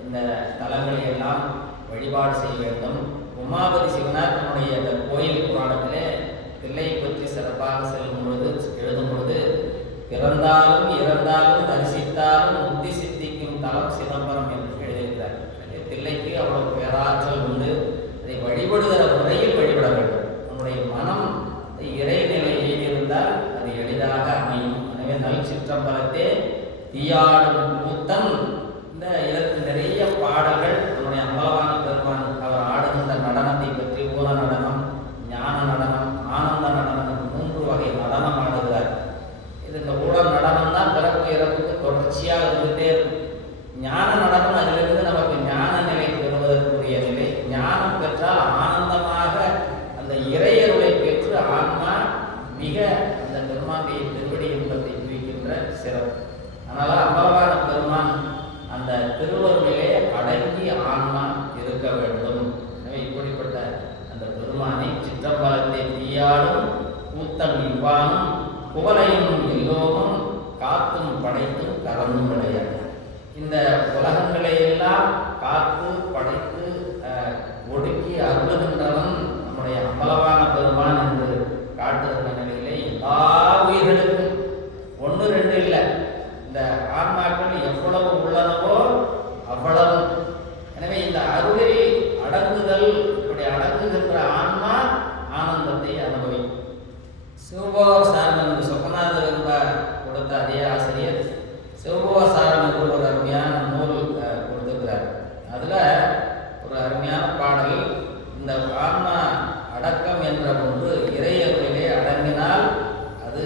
இந்த தலங்களை எல்லாம் வழிபாடு செய்ய வேண்டும். உமாபதி சிவனார் தன்னுடைய இந்த கோயில் புராணத்திலே தில்லையை பற்றி சிறப்பாக செல்லும் பொழுது எழுதும் பொழுது, பிறந்தாலும் இறந்தாலும் தரிசித்தாலும் முத்தி சித்திக்கும் தலம் சிதம்பரம் என்று எழுதியிருக்கிறார். தில்லைக்கு அவ்வளவு பேராற்றல் உண்டு. அதை வழிபடுகிற முறையில் வழிபட வேண்டும். நம்முடைய மனம் இறைநிலையில் இருந்தால் அது எளிதாக அமையும். எனவே நல் சிற்றம்பலத்தே தீயாடும் கூத்தன். இந்த இதற்கு நிறைய பாடல்கள் நம்முடைய அம்பலவான பெருமான் அவர் ஆடுகின்ற நடனத்தை பற்றி, ஊர நடனம், ஞான நடனம், ஆனந்த நடனம், 3 வகை நடனம் ஆடுகிறார். இது இந்த ஊழல் நடனம் தான் பிறப்பு இறப்புக்கு தொடர்ச்சியாக இருந்துகிட்டே இருக்கும். ஞான நடனம் அதிலிருந்து நமக்கு ஞான நிலை பெறுவதற்குரிய நிலை. ஞானம் பெற்றால் ஆனந்தமாக அந்த இறையருளை பெற்று ஆன்மா மிக அந்த பெருமானுடைய திருவடி இன்பத்தை குறிக்கின்ற சிறப்பு. அதனால அம்பலவான பெருமான் அந்த திருவருளிலே அடங்கி ஆன்மா இருக்க வேண்டும். எனவே இப்படிப்பட்ட அந்த பெருமானை சிற்றம்பலத்தை தீயாடும் கூத்தம் இவ்வானும் புகழையும் எல்லோரும் காத்தும் படைத்தும் கலந்தும் விளையாடு. இந்த உலகங்களை எல்லாம் காத்து படைத்து ஒடுக்கி அருளுகின்றவன் நம்முடைய அம்பலவான பெருமான் என்று காட்டுகின்ற நிலையிலே எல்லா உயிர்களுக்கும் 1 2 இல்லை, இந்த ஆன்மாக்கள் எவ்வளவு உள்ளனவோ அவ்வளவு. எனவே இந்த அருளில் அடங்குதல், இப்படி அடங்குகின்ற ஆன்மா ஆனந்தத்தை அனுபவிக்கும். சிவபோகசாரம் என்று சொக்கநாதர் என்பார் கொடுத்த அதே ஆசிரியர் சிவபோகசாரம் என்று ஒரு அருமையான நூல் கொடுத்திருக்கிறார். அதில் ஒரு அருமையான பாடல், இந்த ஆன்மா அடக்கம் என்ற ஒன்று இறையருளிலே அடங்கினால் அது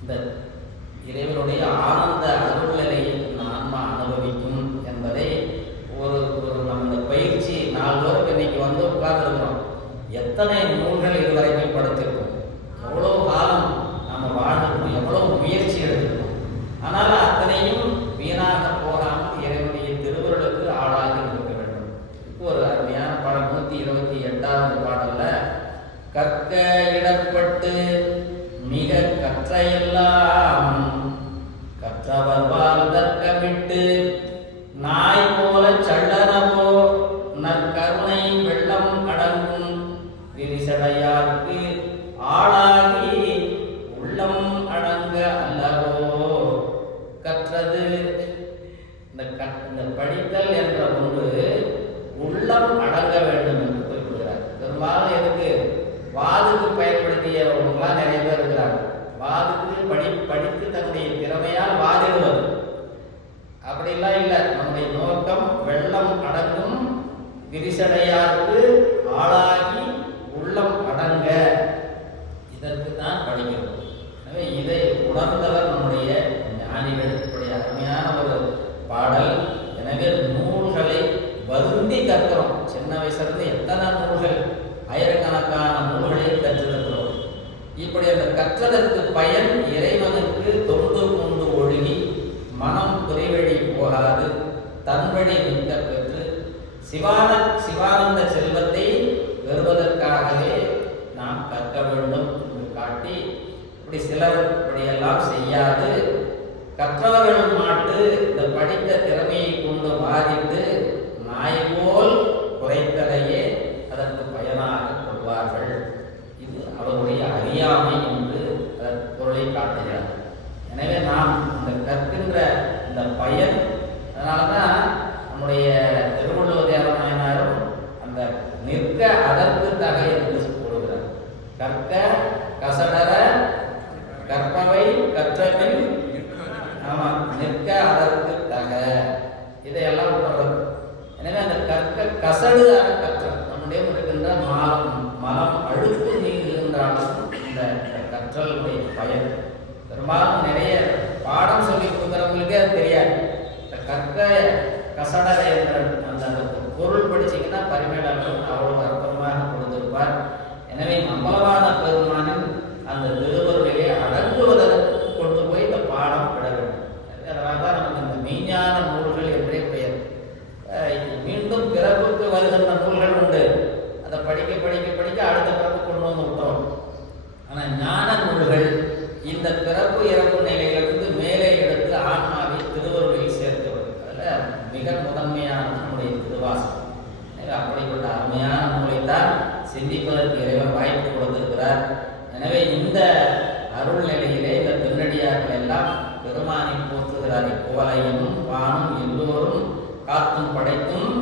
இந்த இறைவனுடைய ஆனந்த அருள் நிலையை ஆன்மா அனுபவிக்கும் என்பதை ஒரு நம்ம இந்த பயிற்சி நாள்தோறும் இன்னைக்கு வந்து உட்கார்ந்துருக்கிறோம். எத்தனை நூல்கள் இதுவரைக்கும் படுத்திருக்கோம், எவ்வளோ காலம் நாம் வாழ்ந்துருக்கோம், எவ்வளோ முயற்சி எடுத்துருக்கோம். ஆனால் அத்தனையும் வீணாக போகாமல் இறைவனுடைய திருவருளுக்கு ஆளாக இருக்க வேண்டும். இப்போ ஒரு அருமையான பாடல் 128வது பாடலில், கற்க இடப்பட்டு மிக கற்றையெல்லாம் கற்றவர் தர்க்கமிட்டு நாய் போல சள்ளனவோ நற்கருணை வெள்ளம் அடங்கும் விரிசடையார்க்கு ஆளாகி உள்ளம் அடங்க அல்லவோ. கற்றது இந்த படித்தல் என்ற ஒன்று உள்ளம் அடங்க வேண்டும் என்று குறிப்பிடுகிறார். பெரும்பாலும் எதுக்கு வாதுக்கு பயன்படுத்தியவங்களாம் நிறைய பேர் இருக்கிறாங்க. வாதுக்கு படித்து தன்னுடைய திறமையால் வாதிடுவது அப்படிலாம் இல்லை. நம்முடைய நோக்கம் வெள்ளம் அடங்கும் விரிசடையாருக்கு ஆளாகி உள்ளம் அடங்க, இதற்கு தான் படிக்கிறோம். எனவே இதை உணர்ந்தவர் நம்முடைய ஞானிகள். இப்படி அருமையான ஒரு பாடல். எனவே நூல்களை வருந்தி கற்கிறோம். சின்ன வயசுலேருந்து எத்தனை நூல்கள், ஆயிரக்கணக்கான நூல்களை கற்றிருக்கிறோம். இப்படி அந்த கற்றதற்கு பயன் இறைவனுக்கு தொண்டு கொண்டு ஒழுகி மனம் குறைவழி போகாது தன்வழி நிற்க பெற்று சிவானந்த செல்வத்தை பெறுவதற்காகவே நாம் கற்க வேண்டும் என்று காட்டி, இப்படி சிலர் இப்படியெல்லாம் செய்யாது கற்றவர்கள் மாட்டு இந்த படித்த திறமையை கொண்டு வாதிட்டு நாய் போல் குறைத்தலையே அதற்கு பயனாக கொள்வார்கள். இது அவருடைய அறியாமை என்று அதற்கு பொருளை காட்டுகிறார். எனவே நாம் இந்த கற்கின்ற இந்த பயன், அதனால தான் நம்முடைய திருவள்ளுவர் தேவநாயனாரும் அந்த நிற்க அதற்கு தகை என்று கூறுகிறார். கற்க கசடர கற்பவை கற்றபின் ஆமா நிற்க அதற்கு தக இதையெல்லாம் விடுறது. எனவே அந்த கற்க கசடு கற்றல் நம்முடைய இருக்கின்ற மலம் அழுத்து நீங்குகின்றாலும் இந்த கற்றலுடைய பயன் பெரும்பாலும் நிறைய பாடம் சொல்லி கொடுக்குறவங்களுக்கே அது தெரியாது. இந்த கற்க கசடக என்ற அந்த பொருள் படிச்சிங்கன்னா பரிமேலவன் அவ்வளவு அற்புதமாக கொடுத்திருப்பார். எனவே மங்களவான பெருமானின் அந்த திருவருளிலே அடங்குவதற்கு கொண்டு போய் இந்த பாடம் விட வேண்டும். அதனால தான் நமக்கு இந்த மெய்ஞான நூல்கள் என்றே பெயர். மீண்டும் பிறப்புக்கு வருகின்ற நூல்கள் உண்டு, அதை படிக்க படிக்க படிக்க அடுத்த பிறப்பு கொண்டு வந்து விட்டோம். ஆனால் ஞான நூல்கள் இந்த பிறப்பு இறப்பு நிலையிலிருந்து மேலே எடுத்து ஆன்மாவை திருவருளில் சேர்த்து விடும். அதில் மிக முதன்மையானது நம்முடைய திருவாசகம். அப்படிப்பட்ட அருமையான நூலைத்தான் சிந்திப்பதற்கு இறைவன் வாய்ப்பு கொடுத்திருக்கிறார். எனவே இந்த அருள் நிலையிலே இந்த பெண்ணடியார்கள் எல்லாம் பெருமானை போற்றுகிறார். கோலையும் வானும் எல்லோரும் காத்தும் படைத்தும்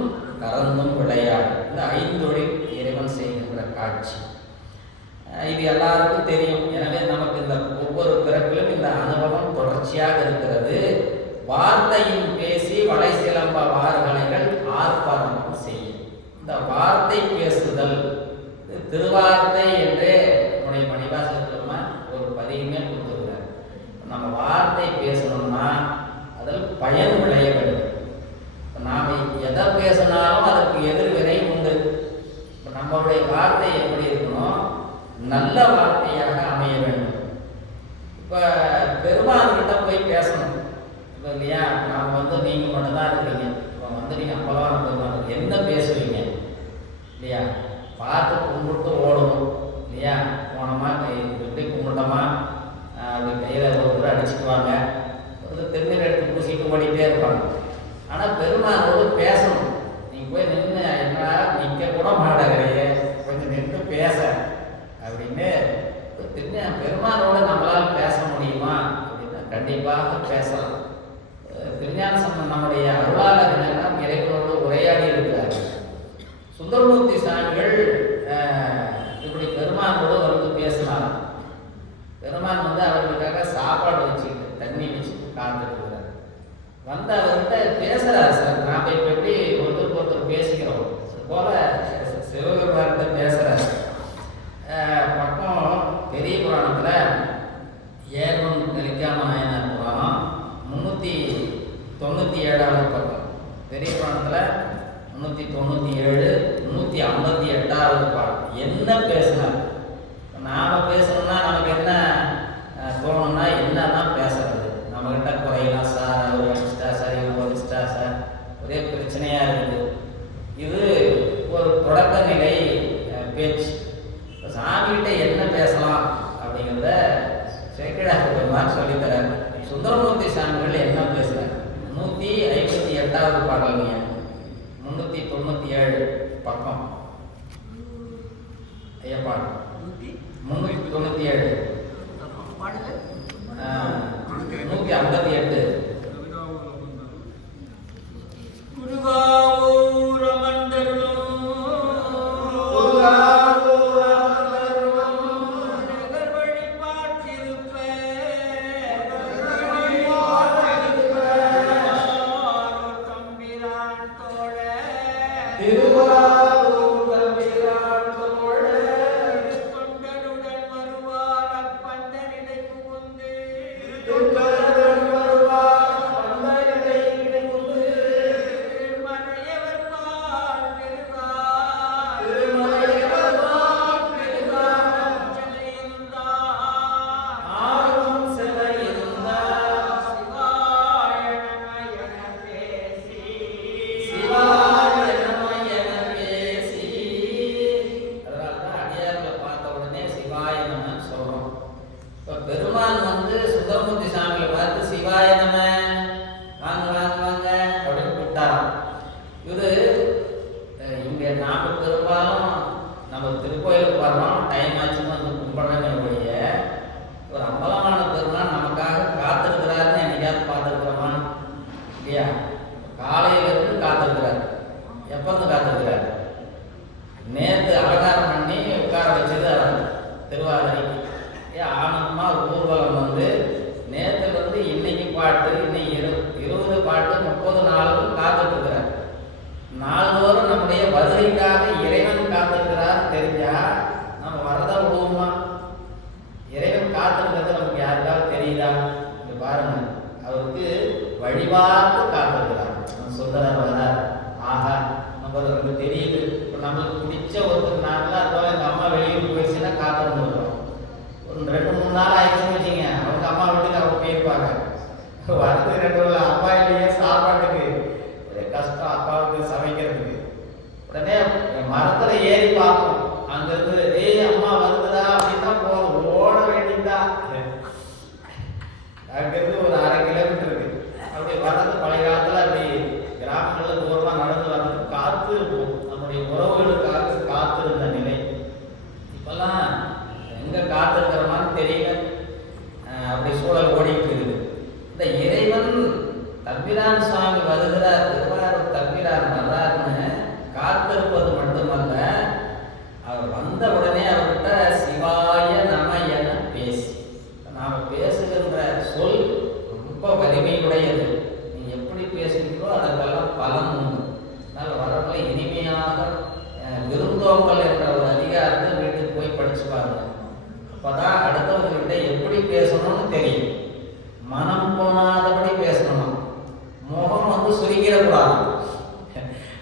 கறந்தும் விளையாடு இந்த ஐந்தொழில் இறைவன் செய்கின்ற காட்சி இது எல்லாருக்கும் தெரியும். எனவே நமக்கு இந்த ஒவ்வொரு பிறப்பிலும் இந்த அனுபவம் தொடர்ச்சியாக இருக்கிறது. வார்த்தையும் பேசி வளை சிலம்ப வார்கலைகள் ஆர்ப்பாட்டம் செய்யும். இந்த வார்த்தை பேசுதல் திருவார்த்தை என்றே நம்முடைய மணிவாசகமா ஒரு பதிவுமே கொடுத்துருக்கிறார். நம்ம வார்த்தை பேசணும்னா அதில் பயன் விளைய வேண்டும். நாம் எதை பேசினாலும் அதற்கு எதிர்வினை உண்டு. நம்மளுடைய வார்த்தை எப்படி இருக்கணும்? நல்ல வார்த்தையாக அமைய வேண்டும். இப்போ பெருமாள்கிட்ட போய் பேசணும் இப்போ இல்லையா? நாம் நீங்கள் மட்டும்தான் இருக்கிறீங்க. இப்போ நீங்கள் அப்போலாம் பெருமாள் என்ன பேசுவீங்க இல்லையா? பார்த்து கும்பிட்டு ஓடணும் இல்லையா? போனோமா இப்படி கும்பிட்டோமா அப்படி கையில் ஒரு அடிச்சுக்குவாங்க, ஒரு திருநீர் எடுத்து பூசிட்டு ஓடிட்டே இருப்பாங்க. ஆனால் பெருமாளோடு பேசணும். நீங்கள் போய் நின்று என்ன நிற்க கூட மாட்டேங்கிறையே, கொஞ்சம் நின்று பேச அப்படின்னு பெருமாளோடு நம்மளால் பேச முடியுமா அப்படின்னா கண்டிப்பாக பேசலாம். திருஞான சம்பந்தர் நம்முடைய அருளாளர்கள் எல்லாம் இறைவனோடு உரையாடி இருக்கிறார்கள். சுந்தரமூர்த்தி சாமிகள் இப்படி பெருமானோடு பேசினார். பெருமான் அவர்களுக்காக சாப்பாடு வச்சுக்கிட்டு தண்ணி வச்சுட்டு காத்துக்கிறார். அவர்கிட்ட பேசுகிறார். சார் நாம் இப்போ எப்படி ஒருத்தருக்கு ஒருத்தர் பேசிக்கிறோம் போல சிவபெருமான்கிட்ட பேசுகிறார். பக்கம் பெரிய புராணத்தில் ஏர்வன் நெலிக்காம நாயனார் புராணம் 397வது பக்கம். பெரிய புராணத்தில் 397 358வது பாடம். என்ன பேசினார்? நாம் பேசணும்னா நமக்கு என்ன தோணும்னா என்னதான் பேசுறது? நம்மகிட்ட குறையலாம் சார், அவர் அடிச்சிட்டா சார், இவங்க ஒதிச்சிட்டா சார், ஒரே பிரச்சனையாக இருக்குது. இது ஒரு தொடக்க நிலை பேச்சு. இப்போ சாமிகிட்ட என்ன பேசலாம் அப்படிங்கிறத சேக்கிழார் பெருமாள் சொல்லித்தரார். சுந்தரமூர்த்தி சாமிகள் என்ன பேசுகிறார்? 158வது பாடல் 397 பக்கம். ஐயா பாடு 397 158. Good பாருங்க, அவருக்கு வழிபாட்டு காத்திருக்கிறார். சுந்தரர் வரார், ஆஹா நம்மளுக்கு தெரியுது, இப்போ நம்மளுக்கு பிடிச்ச ஒருத்தர் நாட்டில் அதுபோல் எங்கள் அம்மா வெளியூர் போயிடுச்சுன்னா காத்திருந்துருக்கோம். ஒரு 2-3 நாள் ஆயிடுச்சுன்னு வச்சுங்க, அவங்க அம்மா வீட்டுக்கு அவங்க போயிருப்பாங்க. வரது 2 நாள் அப்பா இல்லையே சாப்பாட்டுக்கு ஒரே கஷ்டம், அப்பாவுக்கு சமைக்கிறதுக்கு. உடனே மரத்தில் ஏறி பார்ப்போம், அங்கேருந்து ஏய் அம்மா வருதுதா அப்படின்னா போதும், ஓட வேண்டியதா. அங்கேருந்து ஒரு 1/2 கிலோமீட்டர் இருக்கு. அப்படி வர்றது பழைய காலத்தில் அப்படி கிராமங்களில் தூரமாக நடந்து வர்றது காத்து இருக்கும், நம்முடைய உறவுகளுக்காக காத்திருந்த நிலை. இப்பெல்லாம் எங்கே காத்திருக்கிறோமான்னு தெரியல, அப்படி சூழல் ஓடிட்டு இருக்குது. இந்த இறைவன் தம்பிரான் சுவாமி வருகிறார், திருவாரூர் தம்பிரான் வர்றாருன்னு காத்திருப்பது மட்டுமல்ல, அவர் வந்த உடனே அவர்கிட்ட சிவாய நம என பேசி, நாம் பேசுகின்ற சொல் ரொம்ப வலிமையுடையது. நீ எப்படி பேசுகிறீங்களோ அதற்கெல்லாம் பலன் உண்டு. அதனால் வரப்போ இனிமையாக விருந்தோம்பல் என்ற ஒரு அதிகாரத்தை வீட்டுக்கு போய் படிச்சு பாருங்க. அப்போதான் அடுத்தவங்ககிட்ட எப்படி பேசணும்னு தெரியும். மனம் போனாதபடி பேசணுமா, முகம் சுருங்கிடக்கூடாது.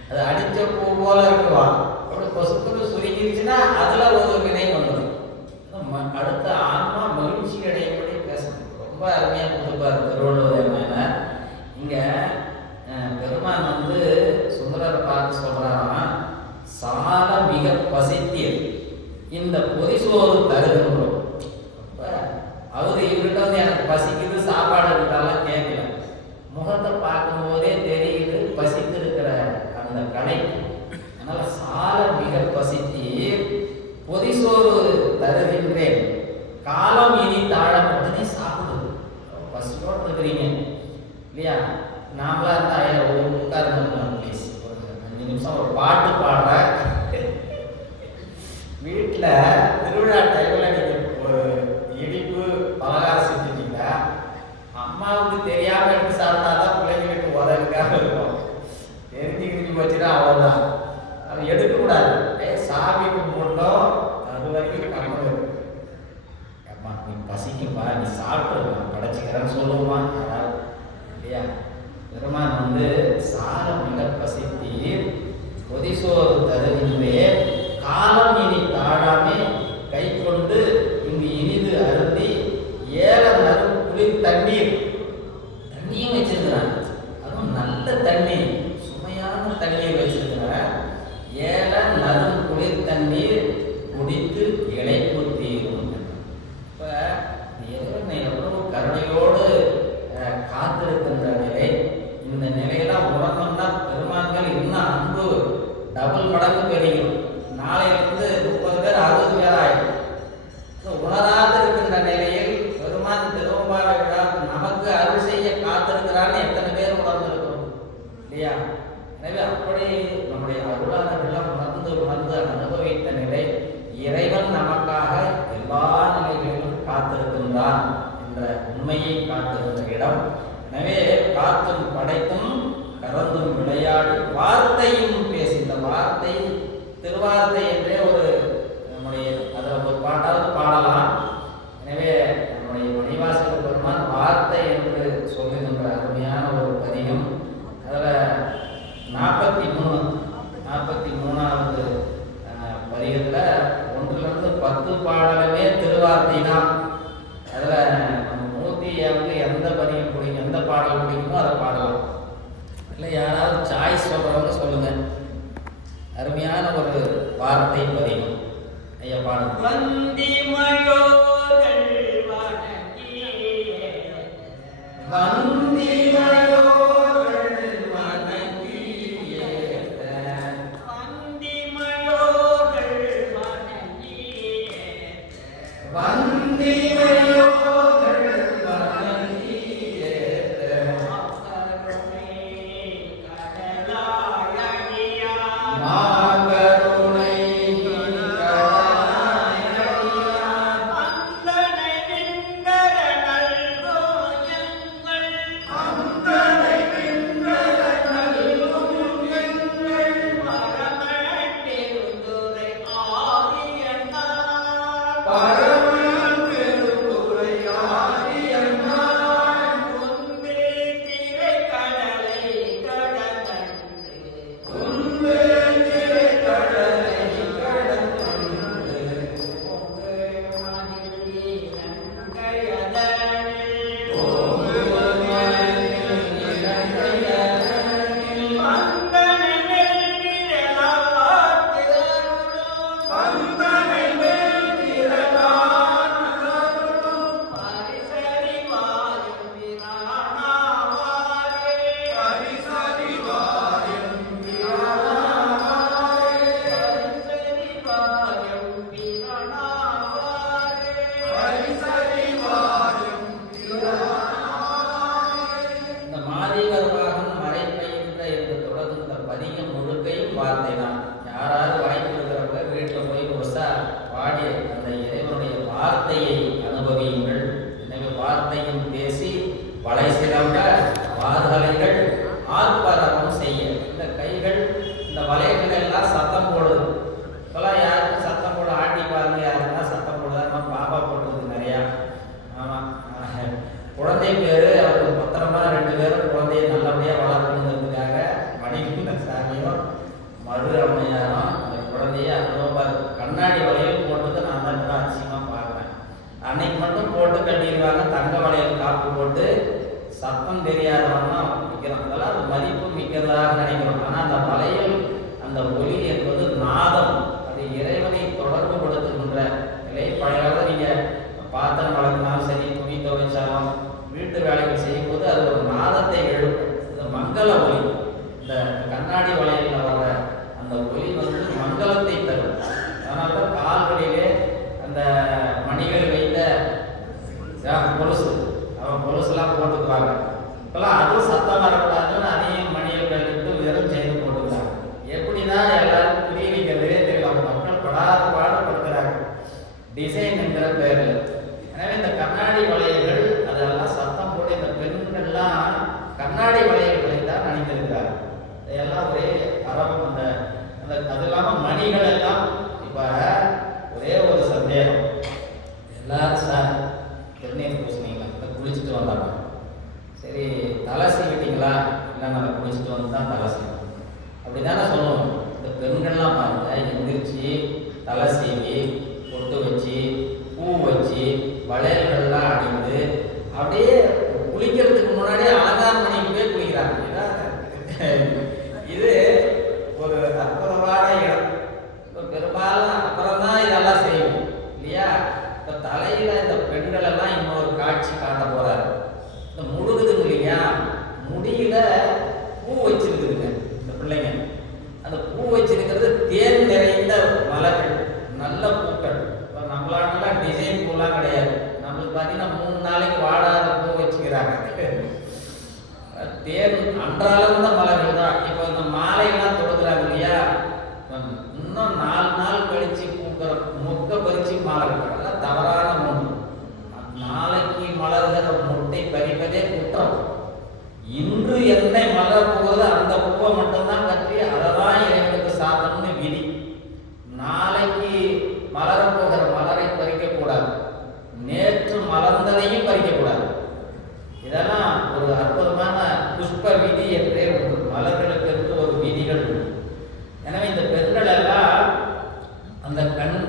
அது அடித்த பூ போல இருக்குவா, அப்படி கொசுக்கு சுருங்கிருச்சுன்னா அதுல ஒரு வினை வந்துடும். அடுத்த ஆன்மா மகிழ்ச்சி அடையபடி பேசணும். ரொம்ப அருமையா கொடுப்பார் திருவள்ளுவர். இங்க பெருமான் சுந்தரரை பார்த்து சொல்றாராம், சால மிக பசித்தீர் இந்த பொதிசோறு தருகின்றோம். அவரு இவர்கிட்ட எனக்கு பசிக்குது சாப்பாடு இருக்காலாம் கேட்கல, முகத்தை பார்க்கும்போதே தெரியுது பசித்து இருக்கிற அந்த கடை. அதனால சால மிக பசித்தீர் பொதிசோறு தருகின்றேன், காலம் இனி தாழ உடனே சாப்பிடுது. பசியோடு இருக்கிறீங்க இல்லையா, நாமளா இருந்தா உட்கார்ந்து ப்ளீஸ் ஒரு 5 நிமிஷம் ஒரு பாட்டு பாடுற. வீட்டில் திருவிழா டைமில் நீங்கள் ஒரு இனிப்பு பலகாரம் செஞ்சுட்டீங்களா, அம்மாவுக்கு தெரியாமல் எடுத்து சாப்பிட்டாதான் பிள்ளைங்களுக்கு உதவிக்காக இருக்கும். தெரிஞ்சுக்கிட்டு வச்சுட்டா அவ்வளோதான், அது எடுக்கக்கூடாது. சாமி கும்பிட்டோம் அது வரைக்கும் கம்மல் இருக்கு. அம்மா நீ பசிக்கும்பா, நீ சாப்பிட்டு நான் படைச்சிக்கிறேன்னு சொல்லுவோமா யாராவது இல்லையா. பெருமான் சால மிக பசித்தீர் பொதிசோறு தருகின்றே, காலம் இனி தாழாமே கை கொண்டு இங்கு இனிது அருந்தி ஏல நறும் குளிர் தண்ணீர், தண்ணியும் வச்சிருக்கிறான், அதுவும் நல்ல தண்ணீர், சுமையான தண்ணீர் வச்சிருக்கிறான். ஏல நறும் குளிர் தண்ணீர் குடித்து இளைப்பு தீரும். இப்போ இறைவனை எவ்வளவு கருணையோடு காத்திருக்கின்ற நிலை, இந்த நிலையெல்லாம் உணர்ந்தோம்னா பெருமான்கள் இன்னும் அன்பு டபுள் மடங்கு பெருகும். நாளையிலிருந்து 30 பேர் 60 பேர் ஆயிடும். உணராது இருக்கின்ற நிலையில் பெருமான் திருவம்பார விழா நமக்கு அருள் செய்ய காத்திருக்கிறான்னு எத்தனை பேர் உணர்ந்திருக்கிறோம் இல்லையா. எனவே அப்படி நம்முடைய அருளாளர்களெல்லாம் உணர்ந்து அனுபவித்த நிலை, இறைவன் நமக்காக எல்லா நிலைகளிலும் காத்திருக்கின்றான் என்ற உண்மையை காத்திருந்த இடம். எனவே காத்தும் படைத்தும் கறந்தும் விளையாடி வார்த்தையும் பேசி, இந்த வார்த்தை திருவார்த்தை என்றே ஒரு நம்முடைய அதில் ஒரு பாட்டாவது பாடலாம். எனவே நம்முடைய மணிவாசக பெருமான் வார்த்தை என்று சொல்லுகின்ற அருமையான ஒரு பதிகம். அதில் 43வது பதிகத்தில் 1லிருந்து 10 பாடலுமே திருவார்த்தை தான். அதில் நம்ம மூர்த்தியாவுக்கு எந்த பதிகம் பிடிக்கும், எந்த பாடல் பிடிக்குமோ அதை பாடலாம். இல்லை யாராவது சாய்ஸ் சொல்கிறவங்க சொல்லுங்கள். அருமையான ஒரு வார்த்தை பதிகம். ஐயா பாடுங்க. வந்திமயோர்கள் வணங்கியே, வந்திமயோர்கள் வணங்கியே, வந்திமயோர்கள் வணங்கியே, வந்திமயோர்கள் வணங்கியே, கருணை கடலாயடியா, மாகருணை அந்தனை விண்டர நல்கோயங்கள், வளை சிலம்ப வார்கலைகள் ஆர்ப்பரவம் செய்ய. இந்த கைகள் இந்த வளையங்கள் எல்லாம் சத்தம் போடுது. இப்போல்லாம் யாருக்கும் சத்தம் போட ஆட்டி பாருங்க, யாருன்னா சத்தம் போடுதா பாப்பா போட்டுருது நிறையா. ஆமாம், குழந்தை பேர் அவருக்கு பத்திரமா 2 பேரும் குழந்தைய நல்லபடியாக வளர்க்கணுங்கிறதுக்காக மணிகண்ட சாமியும் மறு அம்மையாரும் அந்த குழந்தைய அனுபவம் கண்ணாடி வளையல் போட்டது நான் தான் கூட அதிசயமாக பார்க்குறேன். அன்னைக்கு மட்டும் போட்டு கட்டிடுவாங்க, தங்க வளையல் காப்பு போட்டு சத்தம் தெரியாதவன்னா விற்கிறோம். அதெல்லாம் அது மதிப்பு மிக்கதாக நினைக்கிறோம். ஆனால் அந்த வளையல் அந்த ஒலி என்பது நாதம், அது இறைவனை தொடர்பு படுத்துகின்ற நிலை. பழைய நீங்கள் பாத்திரம் வளர்க்கினாலும் சரி, துணி துவைச்சாலும், வீட்டு வேலைகள் செய்யும்போது அது ஒரு நாதத்தை எழுப்பும். இந்த மங்கள ஒலி, இந்த கண்ணாடி வளையலில் வர அந்த ஒலி வந்து மங்களத்தை தரும். அதனால தான் கால்களிலே அந்த மணிகள் வைத்த கொலுசு, அவன் கொலுசுலாம் போட்டுக்குவாங்க. இப்போல்லாம் அதுவும் சத்தம் வரக்கூடாதுன்னு அதையும் மணிகள் கழித்து வெறும் செய்து போட்டுக்கிறாங்க. எப்படின்னா எல்லாரும் புரிய வைக்கிறதே தெரியல. அவங்க மக்கள் படாத பாடுபடுத்துகிறாங்க டிசைன் என்கிற பேரில். எனவே இந்த கண்ணாடி வளையல்கள் அதெல்லாம் சத்தம் போட்டு இந்த பெண்கள்லாம் கண்ணாடி வளையல்களை தான் அணிந்திருக்கிறார்கள். இதெல்லாம் ஒரே அறம். அந்த அந்த அது இல்லாமல் மணிகள் எல்லாம் இப்போ ஒரே ஒரு சந்தேகம். எல்லாரும் சார் திருநீர் பூசினீங்களா, இல்லை குளிச்சுட்டு வந்தாங்க, சரி தலை சீவிட்டீங்களா, இல்லை நாங்கள் குளிச்சுட்டு வந்து தான் தலை சீவோம் அப்படி தானே சொல்லுவோம். இந்த பெண்கள்லாம் பாருங்க, எந்திரிச்சு தலை சீவி பொட்டு வச்சு பூ வச்சு வளையல்கள்லாம் அணிந்து அப்படியே குளிக்கிறதுக்கு முன்னாடி அலங்கார மணிக்கு போய் குளிக்கிறாங்க. இது ஒரு அற்புதமான இடம். இப்போ பெரும்பாலும் அப்புறம் தான் இதெல்லாம் செய்வோம் இல்லையா. இப்போ தலையில் இந்த பெண்கள் எல்லாம் இன்னொரு காட்சி காட்ட போறாரு. இந்த முழுகுதுங்க இல்லையா, முடியில பூ வச்சிருக்குதுங்க இந்த பிள்ளைங்க. அந்த பூ வச்சிருக்கிறது தேன் நிறைந்த மலர்கள், நல்ல பூக்கள். இப்போ நம்மளால டிசைன் பூலாம் கிடையாது. நம்மளுக்கு பார்த்தீங்கன்னா 3 நாளைக்கு வாடாத பூ வச்சுக்கிறாங்க. தேன் அன்றாலம் தான் மலர்கள் தான். இப்போ இந்த மாலையெல்லாம் தொடுக்கிறாங்க இல்லையா, இன்னும் 4 நாள் கழிச்சு பூக்கிற மொக்க பறிச்சு மாலை கட்டுறாங்க. தவறான ஒன்று. நாளைக்கு மலர்கிற முட்டை பறிப்பதே குற்றம். இன்று என்னை மலர் போகிறது அந்த பூவை மட்டும்தான் கட்டி அதை தான் இறைவனுக்கு சாதம்னு விதி. நாளைக்கு மலர போகிற மலரை பறிக்கக்கூடாது, நேற்று மலர்ந்ததையும் பறிக்கக்கூடாது. இதெல்லாம் ஒரு அற்புதமான புஷ்ப விதி என்றே உண்டு. மலர்களுக்கு இருந்து ஒரு விதிகள் உண்டு. எனவே இந்த பெண்கள் எல்லாம் அந்த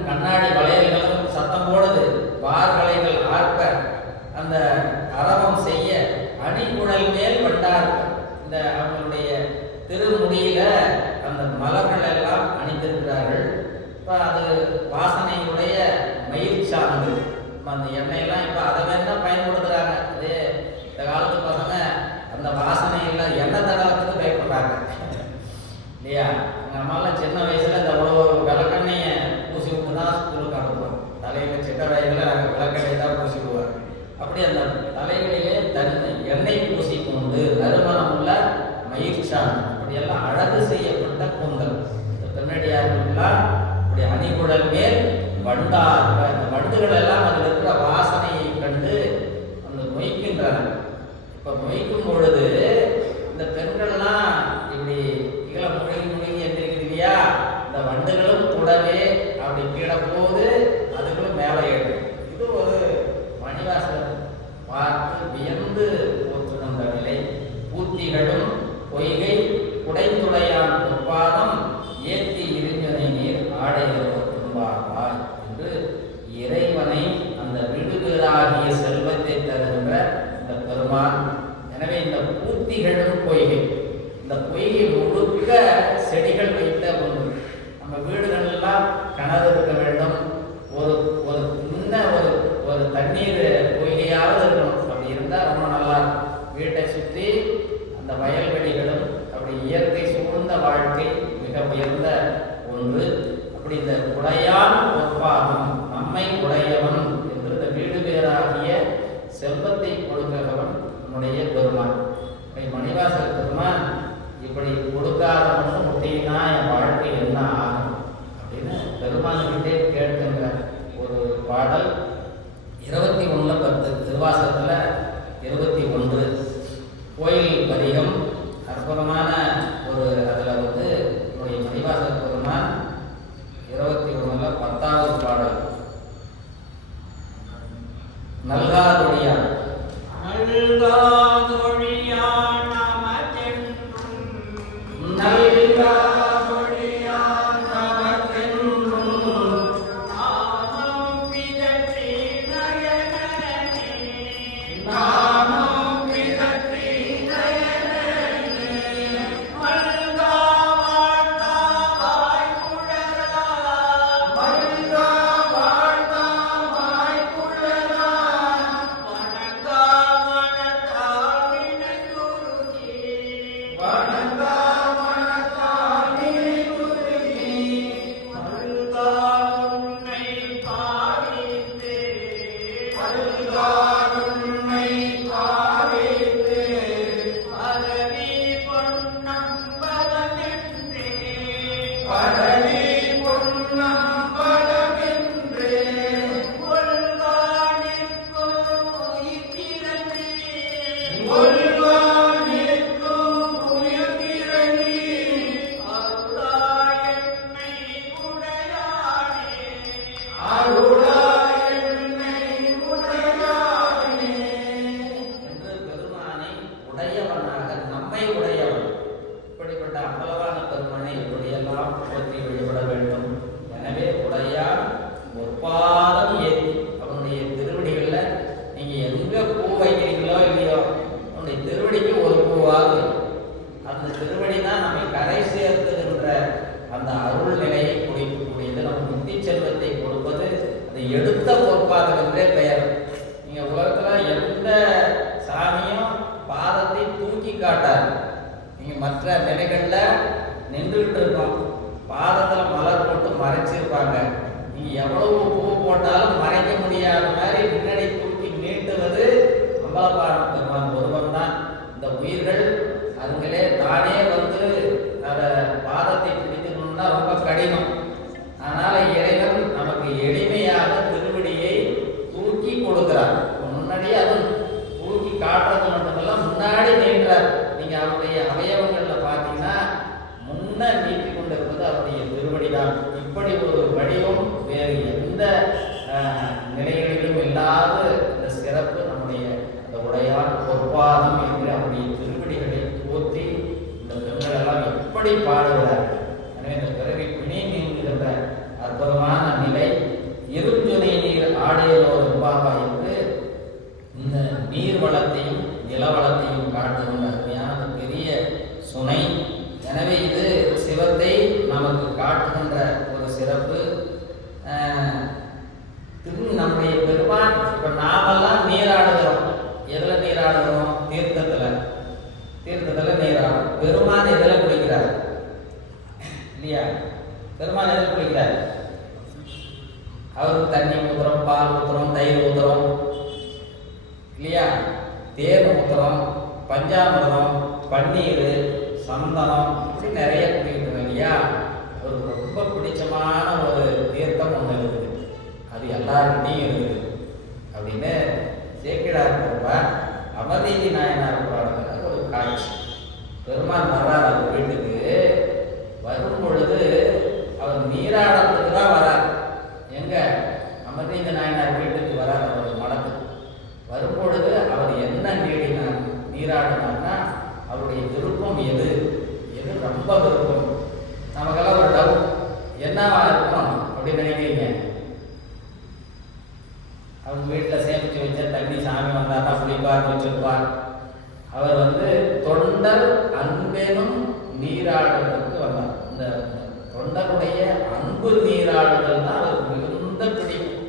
கண்ணாடி வளையல்களும் சத்தம் போடுது, வார்கலைகள் ஆர்ப்ப, அந்த அரவம் செய்ய, அணிகுழல் மேல் வண்டார்கள். இந்த அவங்களுடைய திருமுடியில அந்த மலர்கள் எல்லாம் அணிந்திருக்கிறார்கள். இப்போ அது வாசனையுடைய மயிர் சார்ந்து அந்த எண்ணெயெல்லாம் இப்போ அதை வேணா பயன்படுத்துகிறாங்க. அதே இந்த காலத்து பசங்க அந்த வாசனையில் எண்ணெய் தடவுறதுக்கு பயப்படுறாங்க இல்லையா. எங்கள் அம்மாலாம் சின்ன வயசில் இந்த உணவு விளக்கெண்ணையை பூசி விட்டு தான் ஸ்கூலுக்கு அனுப்புவோம். தலையில் சின்ன வயதில் நாங்கள் விளக்கெண்ணெய் தான் பூசி விடுவோம். அப்படி அந்த தலைகளிலே எண்ணெய் பூசி கொண்டு நறுமணம் உள்ள மயிர் சார்ந்து அப்படியெல்லாம் அழகு செய்யப்பட்ட கூந்தல். இந்த பெண்ணடியார்கள்லாம் அப்படி அணிகுழல் மேல் வண்டார். அந்த வண்டுகள் எல்லாம் அதில் இருக்கிற வாசனையை கண்டு அந்த மொய்க்கின்றன. இப்போ மொய்க்கும் பொழுது இந்த பெண்கள்லாம் இப்படி கீழே முழுகி எந்திரிக்குது இல்லையா, இந்த வண்டுகளும் கூடவே அப்படி கீழே போகுது, அதுகளும் மேலே ஏறும். இது ஒரு மணிவாசகர் பார்த்து வியந்து போற்றுகின்ற நிலை. பூத்திகளும் பொய்கை குடைந்துடையான் பொற்பாதம் ஏத்தி இருஞ்சனை நீர் ஆடையரும்பாவாய் என்று இறைவனை அந்த விடுதலாகிய செல்வத்தை தருகின்ற இந்த பெருமான். எனவே இந்த பூத்திகளும் பொய்கை, இந்த பொய்கை முழுக்க செடிகள் வைத்த ஒன்று. நம்ம வீடுகளெல்லாம் கிணறு இருக்க வேண்டும், ஒரு ஒரு சின்ன ஒரு தண்ணீர் பொய்கையாவது இருக்கணும். அப்படி இருந்தால் ரொம்ப நல்லா இருக்கும். வீட்டை சுற்றி அந்த வயல்வெளிகளும் அப்படி இயற்கை சூழ்ந்த வாழ்க்கை மிக உயர்ந்த ஒன்று. அப்படி இந்த உடையான் பொற்பாதம், நம்மை உடையவன் என்று இந்த வீடு பேராகிய செல்வத்தை கொடுக்கிறவன் நம்முடைய பெருமான். மணிவாசகர் பெருமான் இப்படி கொடுக்காதவன் முட்டினா என் வாழ்க்கை என்ன ஆகும் அப்படின்னு பெருமான் கிட்டே கேட்க பெருமானை உடையவனாக நம்மை உடையவன் இப்படிப்பட்ட அம்பலவான பெருமானை எப்படியெல்லாம் போற்றி வழிபட வேண்டும். எனவே உடையான் ஒப்பாதம் ஏற்றி அவனுடைய திருவடிகள்ல நீங்க எங்க பூ வைக்கிறீங்களோ இல்லையோ அவனுடைய திருவடிக்கு ஒரு பூவாக அந்த திருவடி தான் நம்மை கரை சேர்த்துகின்ற அந்த அருள் நிலையை குடிக்கக்கூடியது. நம்ம முக்தி செல்வத்தை கொடுப்பது அதை எடுத்த பொற்பாதம் என்றே பெயர். நீங்க உலகத்துல எந்த சாமியும் பாதத்தை தூக்கி காட்டாது. நீங்க மற்ற நிலைகள்ல நின்றுகிட்டு இருக்கோம், பாதத்துல மலர் போட்டு மறைச்சிருப்பாங்க. நீங்க எவ்வளவு பூ போட்டாலும் மறைக்க முடியாத மாதிரி பின்னாடி தூக்கி நீட்டுவது அம்பலவாணன் பெருமான் ஒருவன் தான். இந்த உயிர்கள் அதுங்களே தானே வந்து அதை பாதத்தை பிடிக்கணும்னா ரொம்ப கடினம். அதனால இறைவன் நமக்கு எளிமையாக திருவடியை தூக்கி கொடுக்கிறார். முன்னாடியே அதுவும் தூக்கி காட்டுறது மட்டுமல்ல, முன்னாடி நீட்டுறார். நீங்க அவருடைய அவயவங்கள்ல பார்த்தீங்கன்னா முன்ன நீட்டி கொண்டிருப்பது அவருடைய திருவடி தான். இப்படி ஒரு வடிவம் வேறு எந்த நிலைகளிலும் இல்லாத இந்த சிறப்பு நம்முடைய அந்த உடையான் பொற்பாதம் என்று அவருடைய திருவடிகளை போற்றி இந்த பெண்கள் எல்லாம் எப்படி பாடுகிறார்கள். எனவே இந்த பிறவி பிணை நீங்குகின்ற அற்புதமான நிலை இருஞ்சுனை நீர் ஆடையலோர் உபாவா என்று இந்த நீர் வளத்தையும் நிலவளத்தையும் காட்டுகின்ற அருமையான பெரிய சுனை. எனவே இது சிவத்தை நமக்கு காட்டுகின்ற ஒரு சிறப்பு. நம்முடைய பெருமான் இப்ப நாமெல்லாம் நீராடுகிறோம். எதுல நீராடுகிறோம்? தீர்த்தத்துல நீராடும். பெருமான் எதுல குளிக்கிறார் இல்லையா? பெருமான் எதில் குளிக்கிறார்? அவருக்கு தண்ணி ஊத்துறோம், பால் ஊத்துறோம், தயிர் ஊத்துறோம் இல்லையா? தேன் ஊத்துறோம், பஞ்சாமிர்தம், பன்னீர், சந்தனம், இப்படி நிறைய குடிக்கிறோம் இல்லையா? அவருக்கு ரொம்ப பிடிச்சமான ஒரு தீர்த்தம் ஒன்று இருக்குது. அது எல்லாருக்கிட்டையும் இருக்குது அப்படின்னு சேக்கிழார் பெருமான் அமர்நீதி நாயனார் புராணத்தில் ஒரு காட்சி. பெருமான் வர்றார் அவர் வீட்டுக்கு. வரும் பொழுது அவர் நீராடத்துக்கு தான் வரார். எங்க? அமர்நீதி நாயனார் வீட்டுக்கு வரார். அவருடைய மடத்துக்கு வரும் பொழுது அவர் என்ன நீராடினார்னா அவருடைய விருப்பம் எது ரொம்ப விருப்பம். நமக்கெல்லாம் ஒரு டவுட், என்னவா இருக்கும் அப்படின்னு நினைக்கிறீங்க? அவங்க வீட்டில் சேமித்து வச்ச தண்ணி சாமி வந்தார்னா குளிப்பார் வச்சிருப்பார். அவர் வந்து தொண்டர் அன்பெனும் நீராடுவதற்கு வந்தார். இந்த தொண்டருடைய அன்பு நீராடுதல் தான் அவருக்கு மிகுந்த பிடிக்கும்.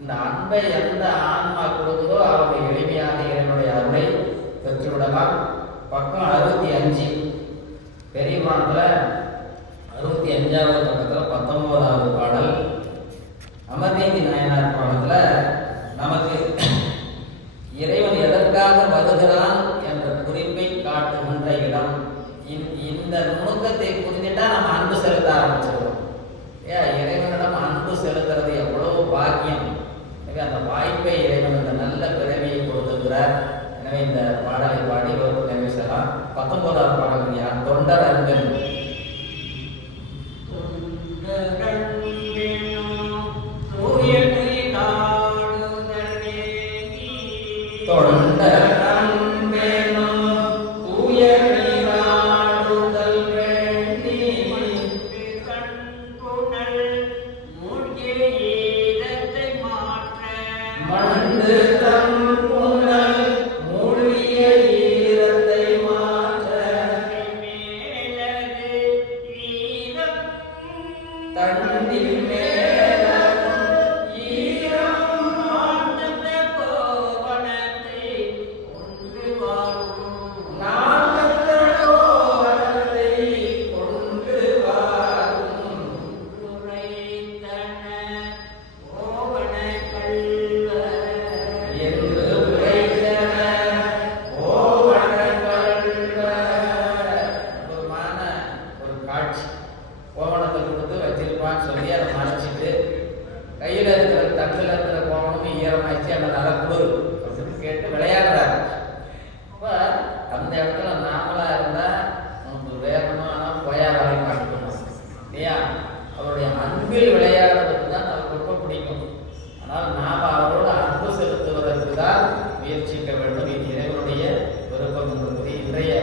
இந்த அன்பை எந்த ஆன்மா கொடுத்ததோ அவங்க எளிமையாக இறைவனுடைய அருளை பெற்றுவிடலாம். பக்கம் 65 பெரிய புராணத்தில் 65வது பக்கத்தில் 19வது பாடல். அமர்நீதி நாயனார் புராணத்தில் நமக்கு இறைவன் எதற்காக வருகிறான் என்ற குறிப்பை காட்டுகின்ற இடம். இந்த நுணுக்கத்தை புரிஞ்சுட்டா நம்ம அன்பு செலுத்த ஆரம்பிச்சிருவோம். இறைவனிடம் அன்பு செலுத்துறது எவ்வளவு பாக்கியம். எனவே அந்த வாய்ப்பை இறைவன் இந்த நல்ல பிறவியை கொடுத்துக்கிறார். எனவே இந்த பாடலை பாடி ஒரு நினைவு செய்யலாம். 19வது பாடல் யார்? தொண்டர் அன்பன். தொண்டர் மேலது அந்த இடத்துல நாமளா இருந்தா நமக்கு வேகமா ஆனால் போயா வரை காட்டணும் இல்லையா? அவருடைய அன்பில் விளையாடுறதுக்கு தான் நமக்கு ரொம்ப பிடிக்கும். ஆனால் நாம் அவரோட அன்பு செலுத்துவதற்கு தான் முயற்சிக்க வேண்டும். இது இறைவனுடைய விருப்பம் என்பது இன்றைய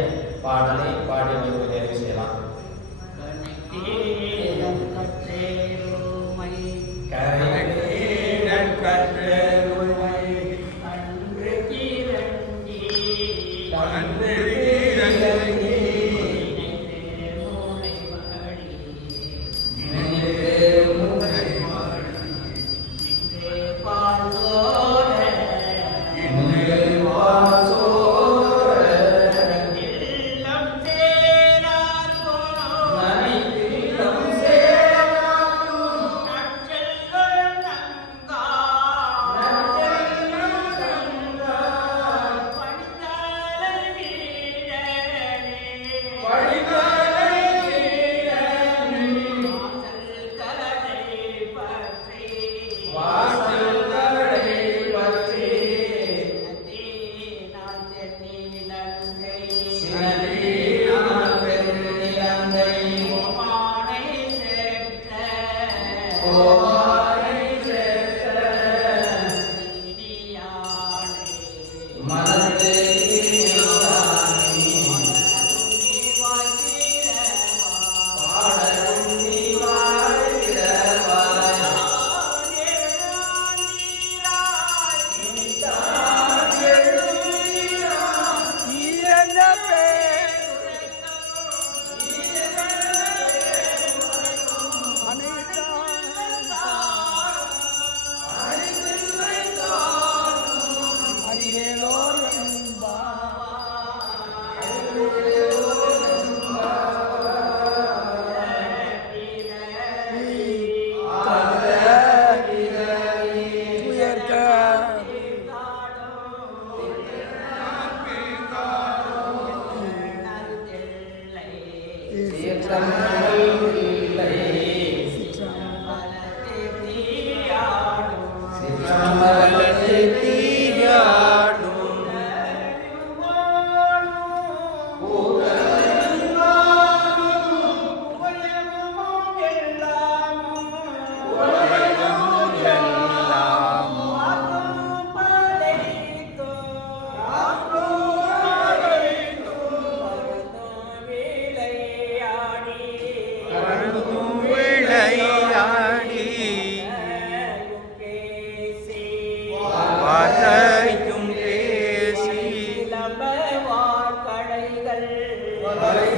பாடலை பாடி வைத்து நிறைவு செய்யலாம்.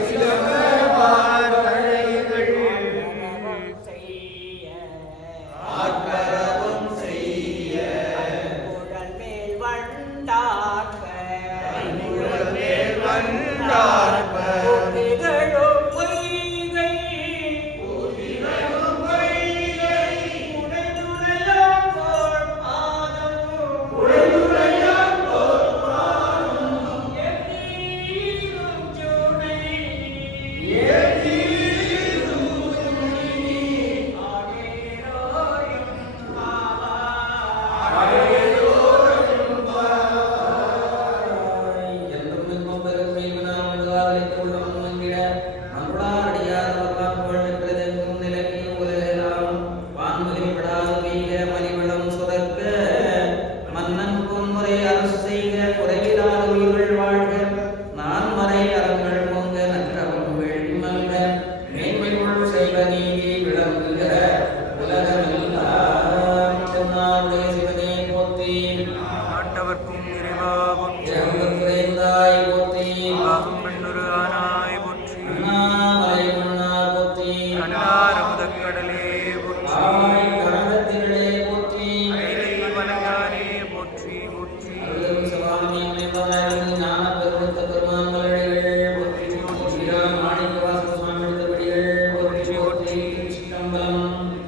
சிலம்ப